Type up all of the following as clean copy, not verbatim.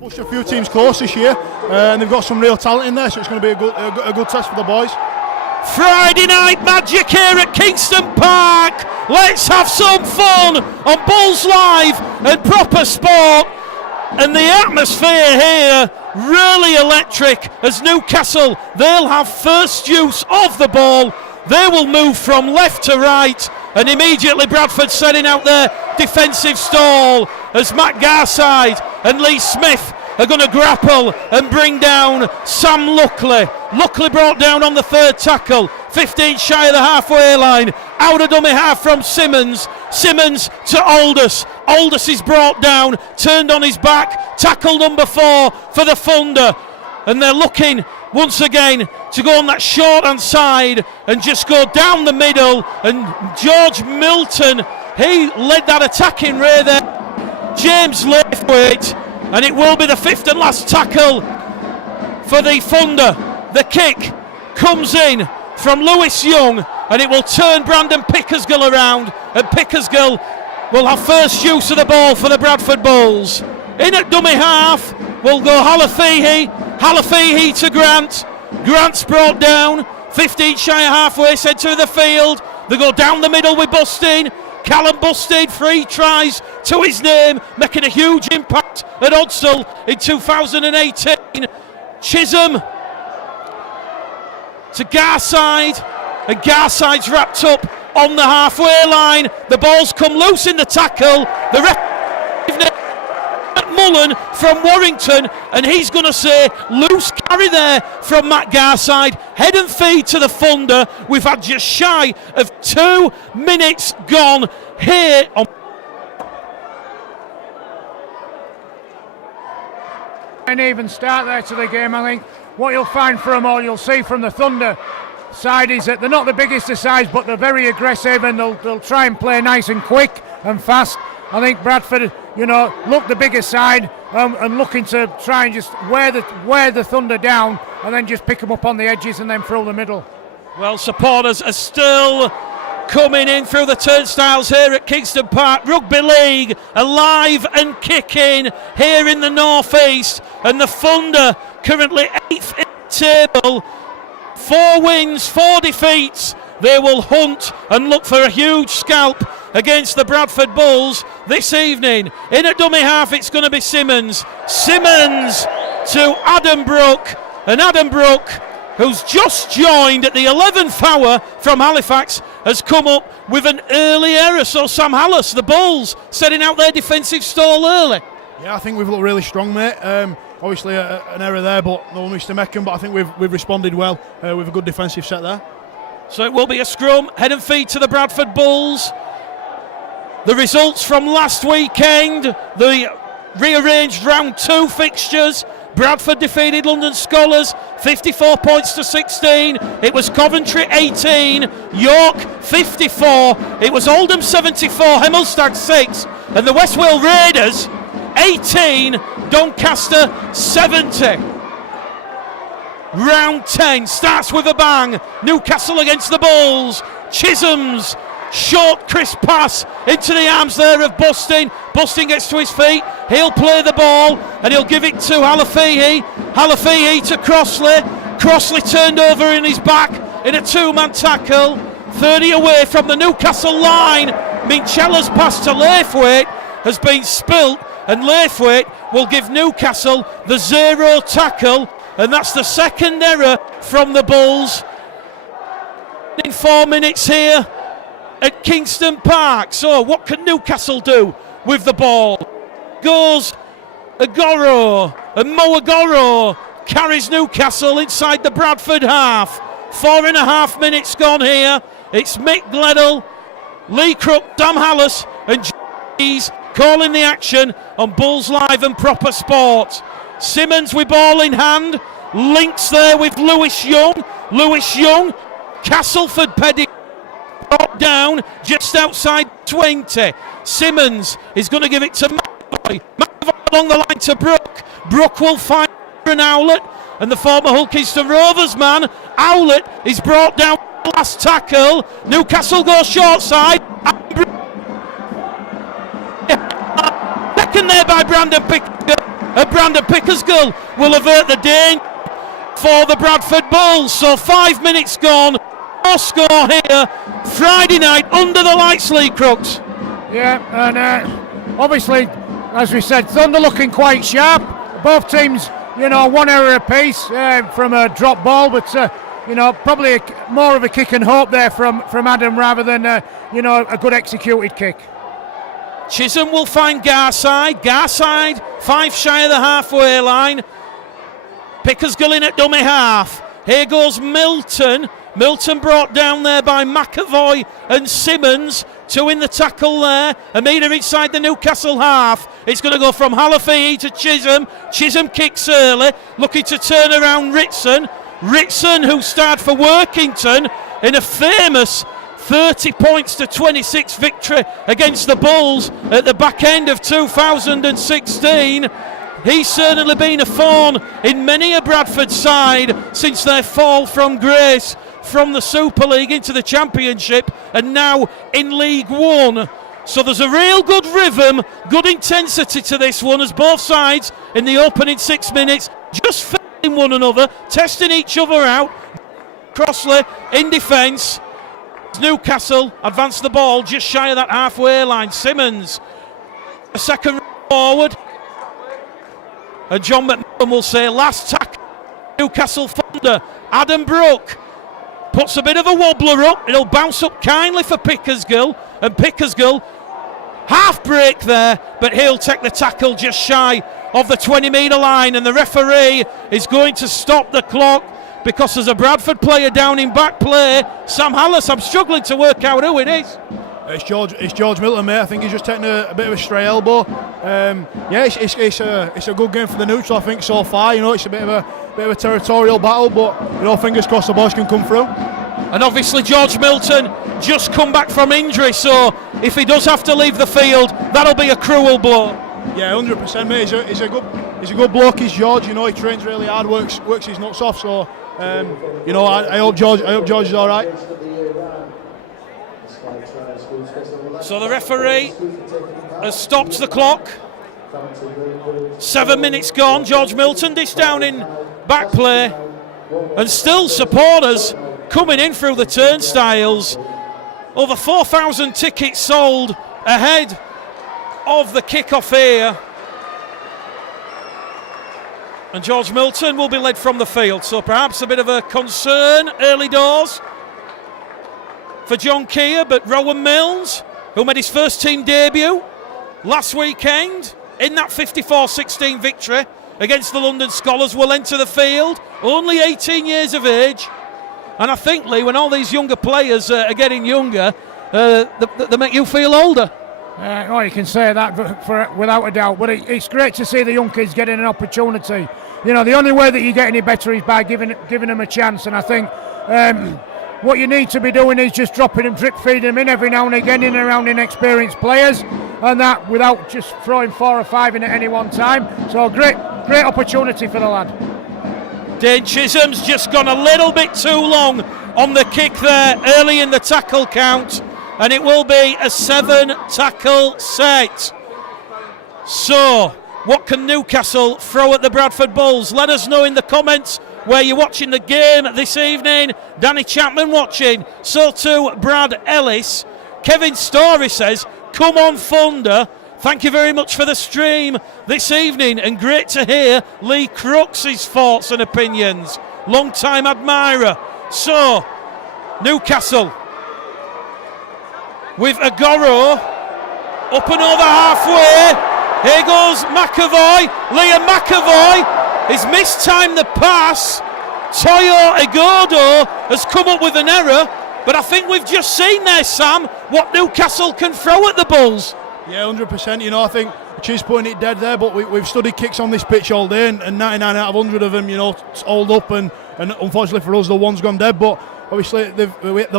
Pushed a few teams close this year, and they've got some real talent in there, so it's going to be a good test for the boys. Friday night magic here at Kingston Park. Let's have some fun on Bulls Live and Proper Sport. And the atmosphere here really electric as Newcastle, they'll have first use of the ball. They will move from left to right, and immediately Bradford setting out their defensive stall as Matt Garside and Lee Smith are going to grapple and bring down Sam Luckley. Luckley brought down on the third tackle, 15 shy of the halfway line. Out of dummy half from Simmons. Simmons to Aldous. Aldous is brought down, turned on his back. Tackle number 4 for the Thunder. And they're looking once again to go on that short hand side and just go down the middle. And George Milton, he led that attacking ray there. James Laithwaite, and it will be the 5th and last tackle for the Thunder. The kick comes in from Lewis Young, and it will turn Brandon Pickersgill around, and Pickersgill will have first use of the ball for the Bradford Bulls. In at dummy half will go Halafehi. Halafehi to Grant. Grant's brought down, 15 shy of halfway, centre of the field. They go down the middle with Bustin. Callum Bustin, 3 tries to his name, making a huge impact at Odsal in 2018. Chisholm to Garside, and Garside's wrapped up on the halfway line. The ball's come loose in the tackle. The ref Mullen from Warrington, and he's going to say loose carry there from Matt Garside. Head and feet to the Thunder. We've had just shy of 2 minutes gone here on. An even start there to the game. I think what you'll find from all you'll see from the Thunder side is that they're not the biggest of size, but they're very aggressive, and they'll try and play nice and quick and fast. I think Bradford, look the bigger side and looking to try and just wear the Thunder down and then just pick them up on the edges and then through the middle. Well, supporters are still coming in through the turnstiles here at Kingston Park. Rugby League alive and kicking here in the North East, and the Thunder currently 8th in the table. 4 wins, 4 defeats. They will hunt and look for a huge scalp against the Bradford Bulls this evening. In at dummy half, it's going to be Simmons. Simmons to Adam Brook, and Adam Brook, who's just joined at the 11th hour from Halifax, has come up with an early error. So Sam Hallis, the Bulls, setting out their defensive stall early. Yeah, I think we've looked really strong, mate. Obviously an error there, but no one missed to make them. But I think we've responded well with a good defensive set there. So it will be a scrum, head and feet to the Bradford Bulls. The results from last weekend, the rearranged round 2 fixtures. Bradford defeated London Scholars 54 points to 16. It was Coventry 18, York 54. It was Oldham 74, Hemmelstad 6, and the West Wales Raiders 18, Doncaster 70. Round 10 starts with a bang. Newcastle against the Bulls. Chisholm's short, crisp pass into the arms there of Bustin. Bustin gets to his feet. He'll play the ball and he'll give it to Halafehi. Halafehi to Crossley. Crossley turned over in his back in a 2-man tackle. 30 away from the Newcastle line. Minchella's pass to Laithwaite has been spilt, and Laithwaite will give Newcastle the 0 tackle. And that's the second error from the Bulls in 4 minutes here at Kingston Park. So what can Newcastle do with the ball? Goes Agoro, and Mo Agoro carries Newcastle inside the Bradford half. 4.5 minutes gone here. It's Mick Gledell, Lee Crook, Sam Hallis and G's calling the action on Bulls Live and Proper Sport. Simmons with ball in hand, links there with Lewis Young. Lewis Young, Castleford pedigree, brought down just outside 20. Simmons is going to give it to McAvoy. McAvoy along the line to Brook. Brook will find an Owlett, and the former Hulkiston Rovers man, Owlett, is brought down last tackle. Newcastle goes short side. Second there by Brandon Pickett. of Brandon Pickersgill will avert the danger for the Bradford Bulls. So 5 minutes gone. More score here Friday night under the lights, Lee Crooks. Yeah, and obviously, as we said, Thunder looking quite sharp. Both teams, one error apiece from a drop ball, but probably more of a kick and hope there from Adam rather than a good executed kick. Chisholm will find Garside. Garside 5 shy of the halfway line. Pickersgill in at dummy half. Here goes Milton. Milton brought down there by McAvoy and Simmons. 2 in the tackle there. A metre inside the Newcastle half. It's going to go from Halafei to Chisholm. Chisholm kicks early, looking to turn around Ritson. Ritson, who starred for Workington in a famous 30 points to 26 victory against the Bulls at the back end of 2016. He's certainly been a thorn in many a Bradford side since their fall from grace from the Super League into the Championship and now in League One. So there's a real good rhythm, good intensity to this one as both sides in the opening 6 minutes just feeling one another, testing each other out. Crossley in defence. Newcastle advance the ball just shy of that halfway line. Simmons a second forward. And John McMillan will say last tackle Newcastle Thunder. Adam Brooke puts a bit of a wobbler up. It'll bounce up kindly for Pickersgill. And Pickersgill half break there, but he'll take the tackle just shy of the 20-metre line. And the referee is going to stop the clock because there's a Bradford player down in back play. Sam Hallis, I'm struggling to work out who it is. It's George Milton, mate. I think he's just taking a bit of a stray elbow. It's a good game for the neutral, I think, so far. It's a bit of a territorial battle, but fingers crossed the boys can come through. And obviously George Milton just come back from injury, so if he does have to leave the field, that'll be a cruel blow. Yeah, 100%, mate. He's a good bloke. He's George. He trains really hard, works his nuts off. So I hope George is all right. So the referee has stopped the clock. 7 minutes gone. George Milton dished down in back play, and still supporters coming in through the turnstiles. Over 4,000 tickets sold ahead of the kick-off here. And George Milton will be led from the field, so perhaps a bit of a concern early doors for John Keir, but Rowan Milnes, who made his first team debut last weekend in that 54-16 victory against the London Scholars, will enter the field, only 18 years of age. And I think, Lee, when all these younger players are getting younger, they make you feel older. You can say that without a doubt, but it's great to see the young kids getting an opportunity. The only way that you get any better is by giving them a chance, and I think what you need to be doing is just dropping them, drip feeding them in every now and again in and around inexperienced players, and that without just throwing 4 or 5 in at any one time. So great opportunity for the lad. Dane Chisholm's just gone a little bit too long on the kick there early in the tackle count, and it will be a 7-tackle set. So what can Newcastle throw at the Bradford Bulls? Let us know in the comments where you're watching the game this evening. Danny Chapman watching, so too Brad Ellis. Kevin Story says, come on Thunder. Thank you very much for the stream this evening, and great to hear Lee Crooks' thoughts and opinions. Long-time admirer. So, Newcastle with Agoro up and over halfway. Here goes McAvoy. Liam McAvoy has mistimed the pass. Toyo Agodo has come up with an error, but I think we've just seen there, Sam, what Newcastle can throw at the Bulls. Yeah, 100%. I think Chiz putting it dead there, but we've studied kicks on this pitch all day, and 99 out of 100 of them, hold up, and unfortunately for us, the one's gone dead. But obviously, the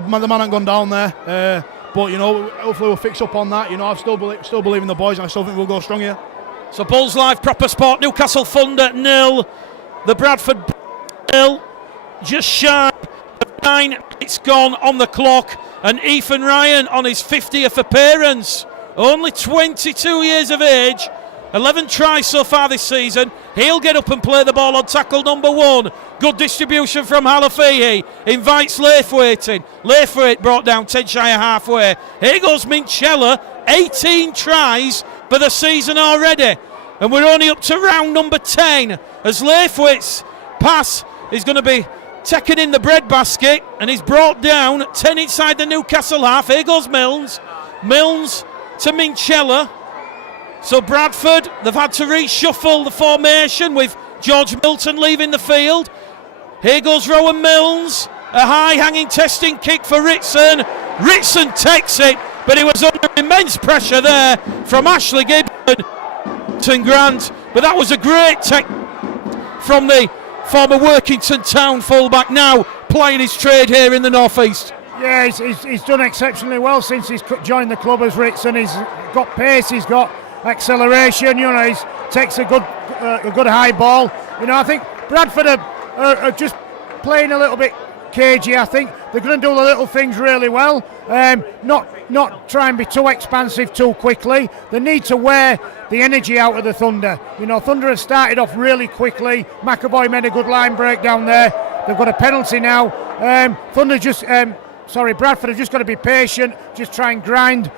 man hasn't gone down there. But hopefully we'll fix up on that. I still believe in the boys, and I still think we'll go strong here. So Bulls Live, proper sport. Newcastle Thunder 0, the Bradford 0. Just shy of 9 minutes gone on the clock, and Ethan Ryan on his 50th appearance. Only 22 years of age, 11 tries so far this season. He'll get up and play the ball on tackle number 1. Good distribution from Halafihi. Invites Laithwaite in. Laithwaite brought down 10 shy of halfway. Here goes Minchella. 18 tries for the season already. And we're only up to round number 10. As Laithwaite's pass is going to be taken in the breadbasket. And he's brought down 10 inside the Newcastle half. Here goes Milnes. Milnes to Minchella. So Bradford, they've had to reshuffle the formation with George Milton leaving the field. Here goes Rowan Milnes. A high-hanging testing kick for Ritson. Ritson takes it, but he was under immense pressure there from Ashley Gibson Grant. But that was a great take from the former Workington Town fullback, now playing his trade here in the North East. Yeah, he's done exceptionally well since he's joined the club as Ritson. He's got pace, he's got acceleration, you know, he takes a good high ball. You know, I think Bradford are just playing a little bit cagey. I think they're going to do the little things really well, not try and be too expansive too quickly. They need to wear the energy out of the Thunder. You know, Thunder have started off really quickly. McAvoy made a good line break down there. They've got a penalty now. Bradford have just got to be patient, just try and grind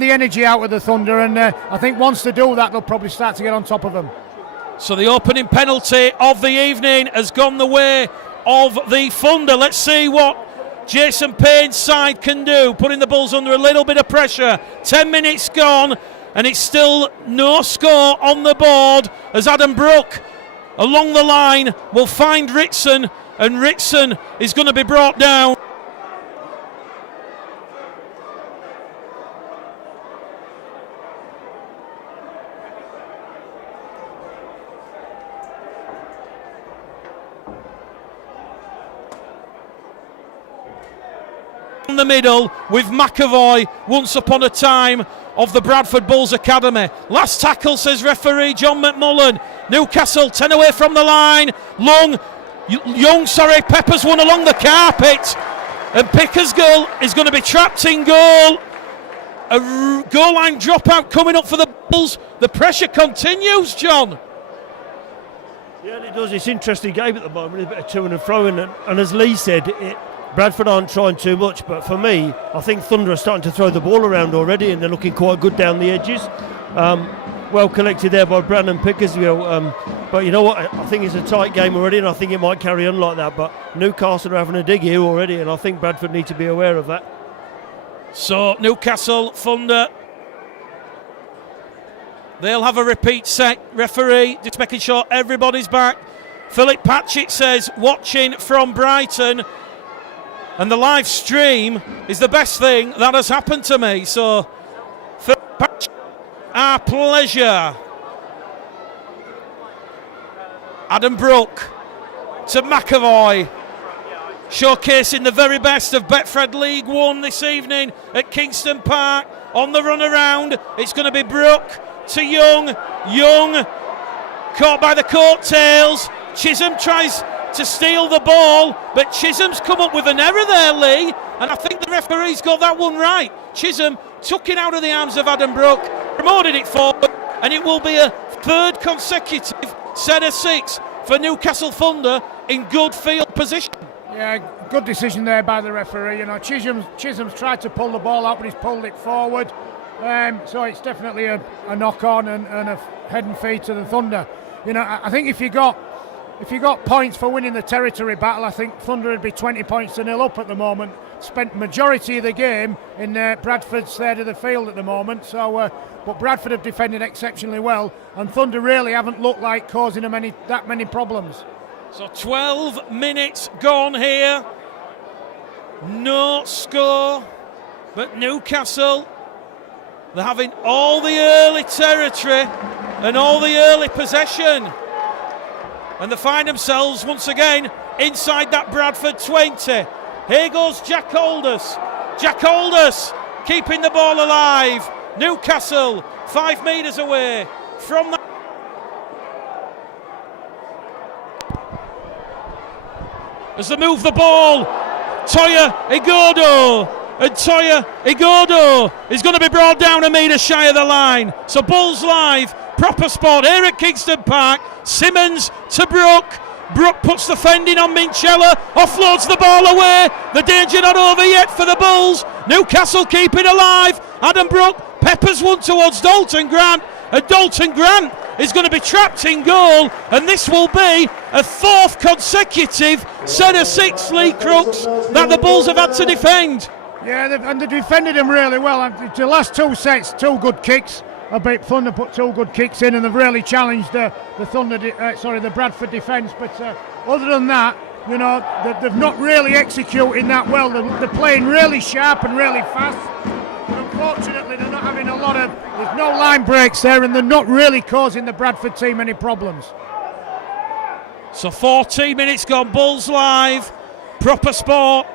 the energy out of the Thunder, and I think once they do that, they'll probably start to get on top of them. So the opening penalty of the evening has gone the way of the Thunder. Let's see what Jason Payne's side can do, putting the Bulls under a little bit of pressure. 10 minutes gone, and it's still no score on the board as Adam Brook along the line will find Ritson, and Ritson is going to be brought down. In the middle with McAvoy, once upon a time of the Bradford Bulls Academy. Last tackle, says referee John McMullen. Newcastle 10 away from the line. Peppers one along the carpet, and Pickersgill is going to be trapped in goal. A goal line dropout coming up for the Bulls. The pressure continues, John. Yeah, it does. It's an interesting game at the moment. A bit of to and fro, and as Lee said, Bradford aren't trying too much, but for me, I think Thunder are starting to throw the ball around already, and they're looking quite good down the edges. Well collected there by Brandon Pickersgill, but you know what, I think it's a tight game already, and I think it might carry on like that, but Newcastle are having a dig here already, and I think Bradford need to be aware of that. So Newcastle, Thunder, they'll have a repeat set. Referee just making sure everybody's back. Philip Patchett says, watching from Brighton, and the live stream is the best thing that has happened to me. So, Philip Patchett, our pleasure. Adam Brook to McAvoy, showcasing the very best of Betfred League One this evening at Kingston Park. On the run around, it's going to be Brook to Young. Young caught by the coattails. Chisholm tries to steal the ball, but Chisholm's come up with an error there, Lee, and I think the referee's got that one right. Chisholm took it out of the arms of Adam Brook, promoted it forward, and it will be a third consecutive set of 6 for Newcastle Thunder in good field position. Yeah, good decision there by the referee. You know, Chisholm's tried to pull the ball out, but he's pulled it forward. So it's definitely a knock on and a head and feet to the Thunder. You know, I think if you got points for winning the territory battle, I think Thunder would be 20 points to 0 up at the moment. Spent majority of the game in Bradford's third of the field at the moment. So, but Bradford have defended exceptionally well, and Thunder really haven't looked like causing them that many problems. So 12 minutes gone here. No score, but Newcastle, they're having all the early territory and all the early possession. And they find themselves once again inside that Bradford 20. Here goes Jack Aldous. Jack Aldous keeping the ball alive. Newcastle 5 metres away from that. As they move the ball, Toya Igodo. And Toya Igodo is going to be brought down a metre shy of the line. So Bulls Live Proper sport here at Kingston Park. Simmons to Brook. Brook puts the fending on Minchella, offloads the ball away. The danger not over yet for the Bulls. Newcastle keep it alive. Adam Brook peppers one towards Dalton Grant, and Dalton Grant is going to be trapped in goal, and this will be a fourth consecutive set of 6 Lee Crooks that the Bulls have had to defend. Yeah, and they defended him really well. And the last 2 sets, 2 good kicks. I bet Thunder put 2 good kicks in, and they've really challenged the Bradford defence. But other than that, you know, they've not really executing that well. They're playing really sharp and really fast. But unfortunately, they're not having there's no line breaks there, and they're not really causing the Bradford team any problems. So 14 minutes gone, Bulls live, proper sport.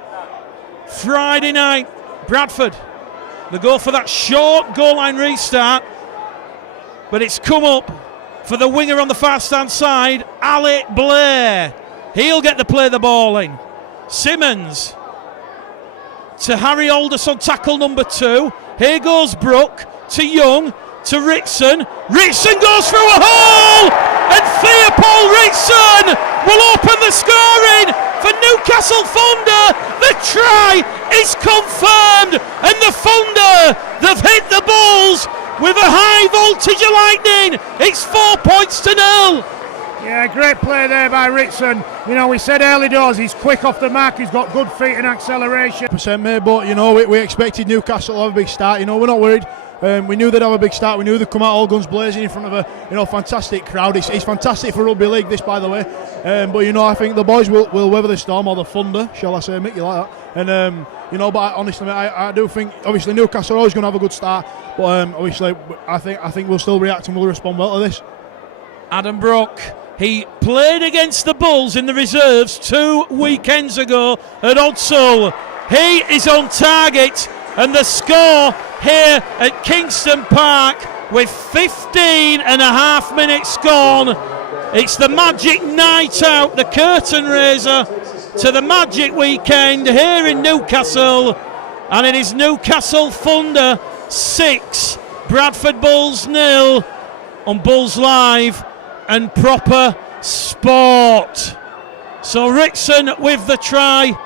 Friday night, Bradford. They go for that short goal line restart, but it's come up for the winger on the far stand side, Ali Blair. He'll get to play the ball in. Simmons to Harry Aldous on tackle number 2. Here goes Brook to Young to Ritson. Ritson goes through a hole, and Theopol Ritson will open the scoring for Newcastle Thunder. The try is confirmed, and the Thunder, they've hit the Bulls with a high voltage of lightning. It's 4 points to 0. Yeah, great play there by Ritson. You know, we said early doors, he's quick off the mark, he's got good feet and acceleration. Mate, but you know, we expected Newcastle to have a big start. You know, we're not worried. We knew they'd have a big start. We knew they'd come out all guns blazing in front of a fantastic crowd. It's fantastic for rugby league, this, by the way. But you know, I think the boys will weather the storm, or the Thunder, shall I say, Mick, you like that? And you know, but honestly, mate, I do think obviously Newcastle are always going to have a good start. But obviously, I think we'll still react and we'll respond well to this. Adam Brook, he played against the Bulls in the reserves 2 weekends ago at Odsall. He is on target, and the score here at Kingston Park with 15 and a half minutes gone. It's the magic night out, the curtain raiser to the magic weekend here in Newcastle, and it is Newcastle Thunder 6, Bradford Bulls 0 on Bulls Live and Proper Sport. So Ritson with the try,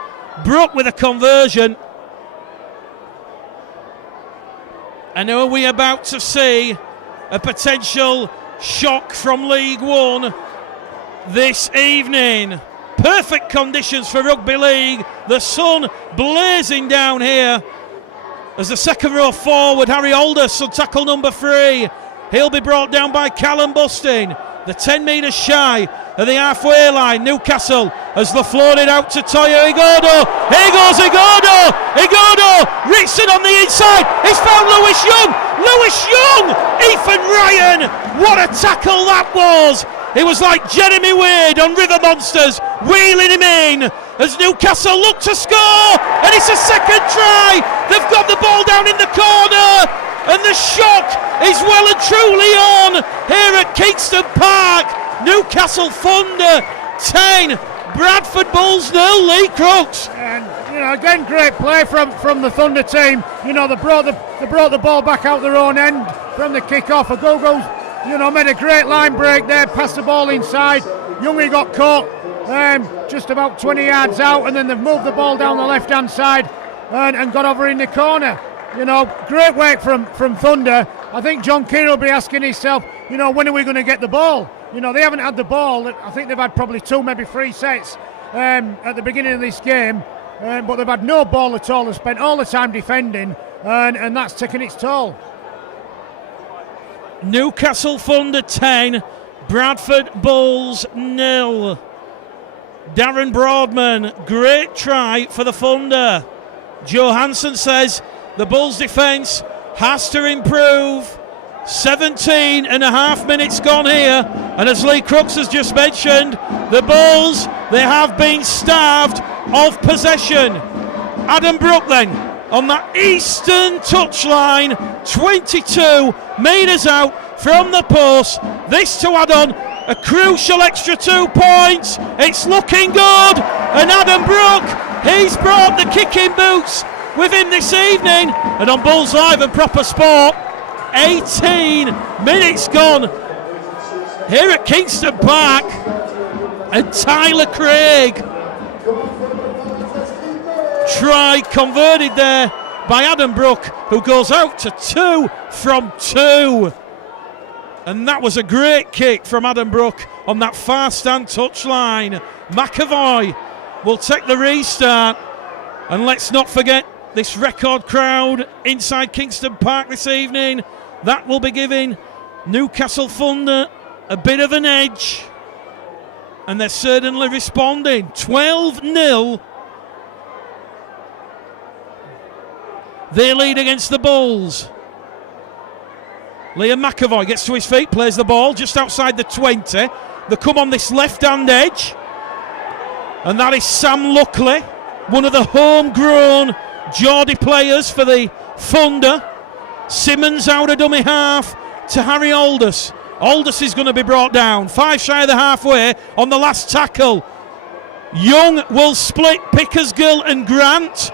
Brook with a conversion. And are we about to see a potential shock from League One this evening? Perfect conditions for rugby league. The sun blazing down here as the second row forward, Harry Aldous on tackle number 3. He'll be brought down by Callum Busting. The 10 metres shy of the halfway line. Newcastle has floated out to Toyo Igodo. Here goes Igodo. Igodo. Ritson on the inside. He's found Lewis Young. Lewis Young. Ethan Ryan. What a tackle that was. It was like Jeremy Wade on River Monsters, wheeling him in as Newcastle look to score. And it's a second try. They've got the ball down in the corner. And the shock is well and truly on here at Kingston Park. Newcastle Thunder 10, Bradford Bulls 0, Lee Crooks. And you know, again, great play from the Thunder team. You know, they brought the ball back out their own end from the kick-off. Agogo's, you know, made a great line break there, passed the ball inside. Youngie got caught just about 20 yards out, and then they've moved the ball down the left-hand side and got over in the corner. You know, great work from Thunder. I think John Keir will be asking himself, you know, when are we going to get the ball? You know, they haven't had the ball. I think they've had probably 2, maybe 3 sets at the beginning of this game, but they've had no ball at all. They've spent all the time defending, and that's taken its toll. Newcastle Thunder 10, Bradford Bulls 0. Darren Broadman, great try for the Thunder. Johansson says the Bulls' defence has to improve. 17 and a half minutes gone here, and as Lee Crooks has just mentioned, the Bulls, they have been starved of possession. Adam Brook then on that eastern touchline, 22 metres out from the post. This to add on a crucial extra 2 points. It's looking good, and Adam Brook, he's brought the kicking boots with him this evening. And on Bulls Live and Proper Sport, 18 minutes gone here at Kingston Park. And Tyler Craig, try converted there by Adam Brook, who goes out to 2 from 2. And that was a great kick from Adam Brook on that far stand touchline. McAvoy will take the restart. And let's not forget this record crowd inside Kingston Park this evening. That will be giving Newcastle Thunder a bit of an edge. And they're certainly responding. 12-0. They lead against the Bulls. Liam McAvoy gets to his feet, plays the ball just outside the 20. They come on this left-hand edge. And that is Sam Luckley, one of the homegrown Geordie players for the Thunder. Simmons out of dummy half to Harry Aldous. Aldous is going to be brought down. 5 shy of the halfway on the last tackle. Young will split Pickersgill and Grant.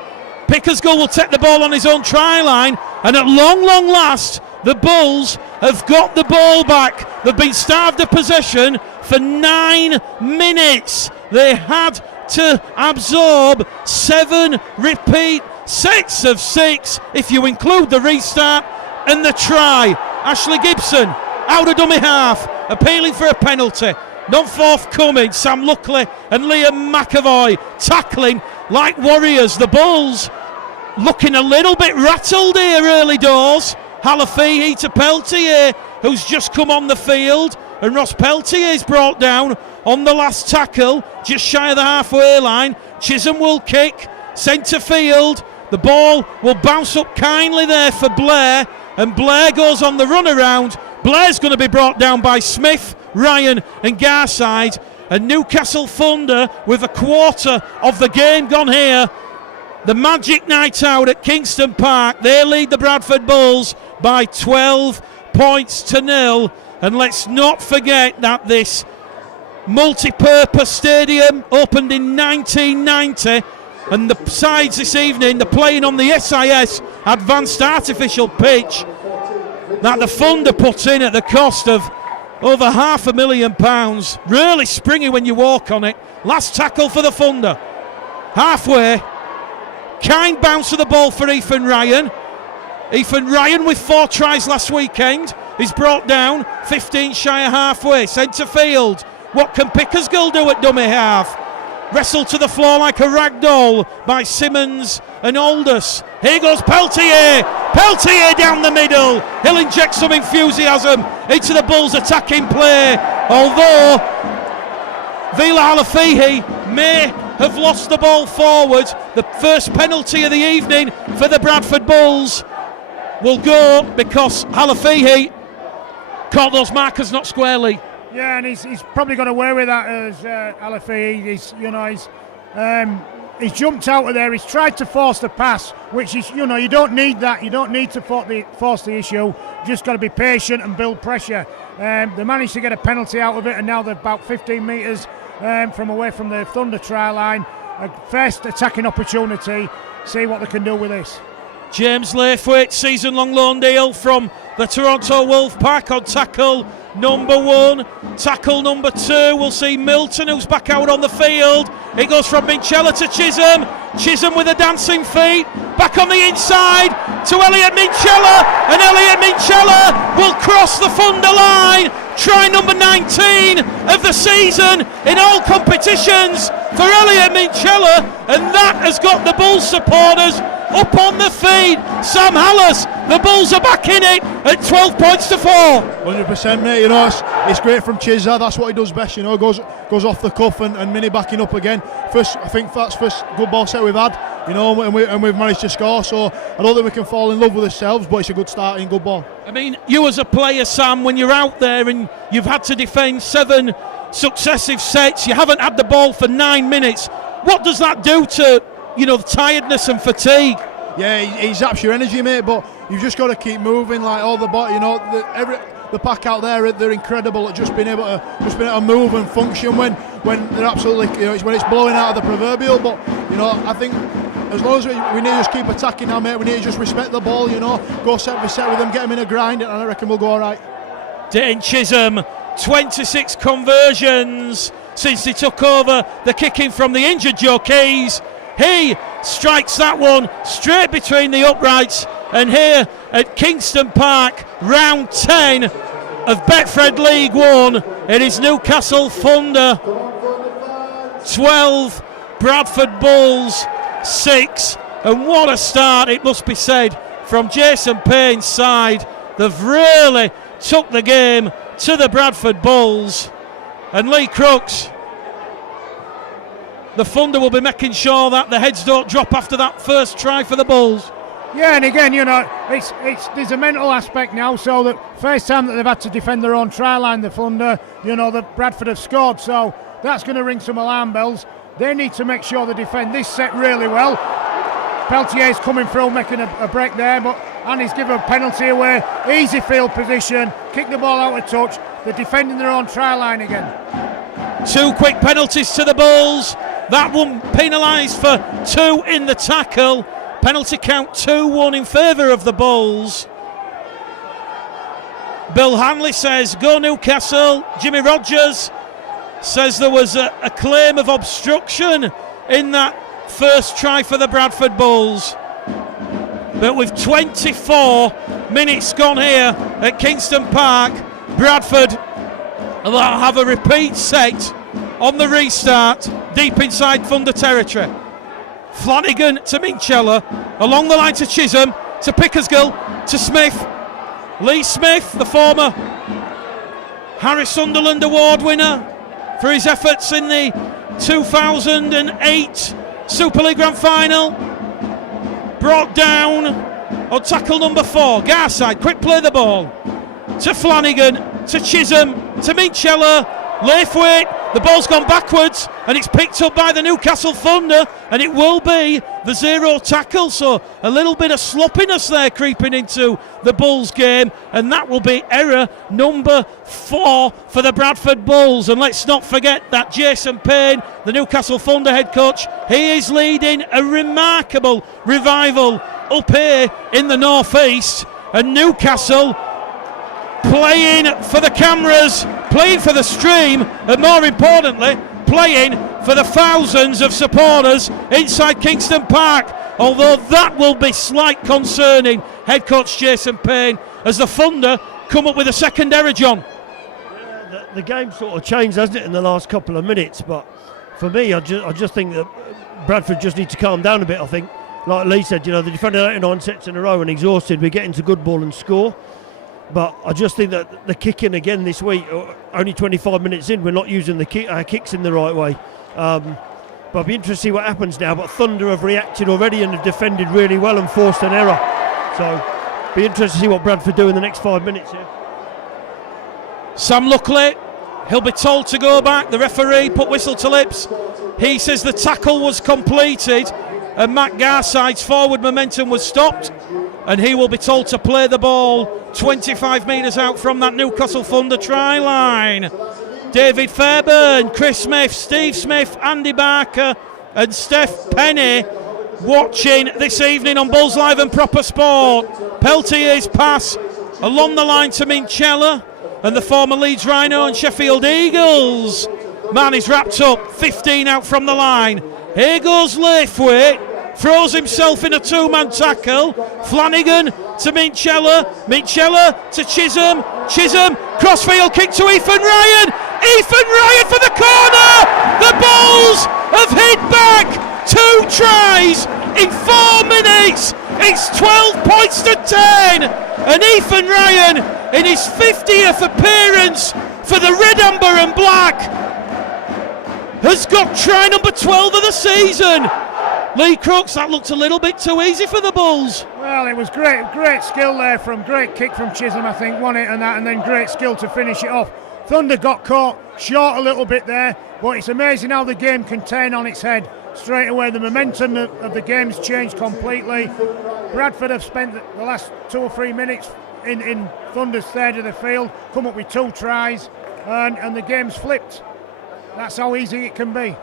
Pickersgill will take the ball on his own try line. And at long last, the Bulls have got the ball back. They've been starved of possession for 9 minutes. They had to absorb 7 repeat sets of 6, if you include the restart and the try. Ashley Gibson out of dummy half, appealing for a penalty. Not forthcoming. Sam Luckley and Liam McAvoy tackling like warriors. The Bulls looking a little bit rattled here early doors. Halafihi to Peltier, who's just come on the field, and Ross Peltier is brought down on the last tackle, just shy of the halfway line. Chisholm will kick, centre field. The ball will bounce up kindly there for Blair, and Blair goes on the run around. Blair's going to be brought down by Smith, Ryan and Garside, and Newcastle Thunder with a quarter of the game gone here. The magic night out at Kingston Park. They lead the Bradford Bulls by 12 points to 0. And let's not forget that this multi-purpose stadium opened in 1990, and the sides this evening, they're playing on the SIS Advanced Artificial Pitch that the Thunder put in at the cost of over £500,000. Really springy when you walk on it. Last tackle for the Thunder. Halfway. Kind bounce of the ball for Ethan Ryan. Ethan Ryan with 4 tries last weekend is brought down 15 shy of halfway. Centre field. What can Pickersgill do at dummy half? Wrestled to the floor like a rag doll by Simmons and Aldous. Here goes Peltier. Peltier down the middle. He'll inject some enthusiasm into the Bulls' attacking play. Although Vila Halafihi may have lost the ball forward. The first penalty of the evening for the Bradford Bulls will go because Halafihi caught those markers not squarely. Yeah, and he's probably got away with that as Halafihi. He's jumped out of there. He's tried to force the pass, which is, you don't need that. You don't need to force the issue. You just got to be patient and build pressure. They managed to get a penalty out of it, and now they're about 15 metres from away from the Thunder try line. A first attacking opportunity. See what they can do with this. James Laithwaite, season-long loan deal from the Toronto Wolfpack on tackle number 1. Tackle number 2, we'll see Milton, who's back out on the field. It goes from Minchella to Chisholm. Chisholm with the dancing feet. Back on the inside to Elliot Minchella. And Elliot Minchella will cross the Thunder line. Try number 19 of the season in all competitions for Elliot Minchella. And that has got the Bulls supporters up on the feet. Sam Hallas, the Bulls are back in it at 12 points to 4. 100%, mate. It's great from Chizza. That's what he does best. Goes off the cuff and mini backing up again. I think that's first good ball set we've had. And we've managed to score. So I don't think we can fall in love with ourselves, but it's a good starting, good ball. I mean, you as a player, Sam, when you're out there and you've had to defend 7 successive sets, you haven't had the ball for 9 minutes. What does that do to the tiredness and fatigue? Yeah, he zaps your energy, mate, but you've just got to keep moving like all the bot. The pack out there, they're incredible at just being able to move and function when they're absolutely, when it's blowing out of the proverbial. But I think as long as we need to just keep attacking now, mate, we need to just respect the ball. Go set for set with them, get them in a grind, and I reckon we'll go all right. Dane Chisholm, 26 conversions since he took over the kicking from the injured Joe Keys. He strikes that one straight between the uprights, and here at Kingston Park, round 10 of Betfred League 1, it is Newcastle Thunder 12, Bradford Bulls 6, and what a start, it must be said, from Jason Payne's side. They've really took the game to the Bradford Bulls, and Lee Crooks, the Thunder will be making sure that the heads don't drop after that first try for the Bulls. Yeah, and again, you know, there's a mental aspect now, so that first time that they've had to defend their own try line, the Thunder, you know, the Bradford have scored, so that's going to ring some alarm bells. They need to make sure they defend this set really well. Peltier's coming through, making a break there, and he's given a penalty away. Easy field position, kick the ball out of touch. They're defending their own try line again. 2 quick penalties to the Bulls. That one penalised for 2 in the tackle. Penalty count 2-1 in favour of the Bulls. Bill Hanley says, go Newcastle. Jimmy Rogers says there was a claim of obstruction in that first try for the Bradford Bulls. But with 24 minutes gone here at Kingston Park, Bradford will have a repeat set on the restart deep inside Thunder territory. Flanagan to Minchella, along the line to Chisholm, to Pickersgill, to Smith. Lee Smith, the former Harry Sunderland Award winner for his efforts in the 2008 Super League Grand Final, brought down on tackle number 4. Garside, quick play the ball to Flanagan, to Chisholm, to Minchella. Laithwaite, the ball's gone backwards and it's picked up by the Newcastle Thunder, and it will be the 0 tackle, so a little bit of sloppiness there creeping into the Bulls game, and that will be error number 4 for the Bradford Bulls. And let's not forget that Jason Payne, the Newcastle Thunder head coach, he is leading a remarkable revival up here in the northeast, and Newcastle playing for the cameras, playing for the stream, and more importantly, playing for the thousands of supporters inside Kingston Park. Although that will be slight concerning, head coach Jason Payne, as the Thunder come up with a second error, John. Yeah, the game sort of changed, hasn't it, in the last couple of minutes? But for me, I just think that Bradford just need to calm down a bit. I think, like Lee said, you know, they defended 89 sets in a row and exhausted. We're getting to good ball and score. But I just think that the kicking again this week, only 25 minutes in, we're not using the kicks in the right way. But I'll be interested to see what happens now. But Thunder have reacted already and have defended really well and forced an error. So be interested to see what Bradford do in the next 5 minutes here. Sam Luckley, he'll be told to go back. The referee put whistle to lips. He says the tackle was completed and Matt Garside's forward momentum was stopped, and he will be told to play the ball 25 metres out from that Newcastle Thunder try line. David Fairburn, Chris Smith, Steve Smith, Andy Barker and Steph Penny watching this evening on Bulls Live and Proper Sport. Peltier's pass along the line to Minchella, and the former Leeds Rhino and Sheffield Eagles man is wrapped up, 15 out from the line. Here goes Laithwaite, throws himself in a 2-man tackle. Flanagan to Minchella, Minchella to Chisholm, Chisholm crossfield kick to Ethan Ryan, Ethan Ryan for the corner. The Bulls have hit back 2 tries in 4 minutes. It's 12 points to 10, and Ethan Ryan in his 50th appearance for the red, amber and black has got try number 12 of the season. Lee Crooks, that looked a little bit too easy for the Bulls. Well, it was great skill there, great kick from Chisholm, I think, won it, and then great skill to finish it off. Thunder got caught short a little bit there, but it's amazing how the game can turn on its head straight away. The momentum of the game's changed completely. Bradford have spent the last 2 or 3 minutes in Thunder's third of the field, come up with 2 tries, and the game's flipped. That's how easy it can be.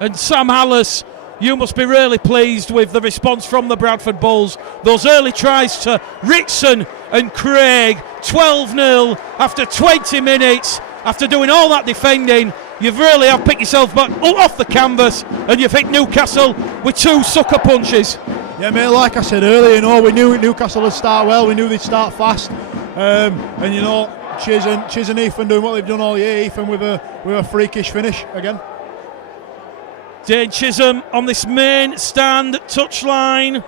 And Sam Hallis you must be really pleased with the response from the Bradford Bulls. Those early tries to Ritson and Craig, 12-0 after 20 minutes, after doing all that defending. You've really have picked yourself back off the canvas, and you've hit Newcastle with 2 sucker punches. Yeah, mate, like I said earlier, we knew Newcastle would start well, we knew they'd start fast, and Chiz and Ethan doing what they've done all year. Ethan with a freakish finish again. Dane Chisholm on this main stand touchline.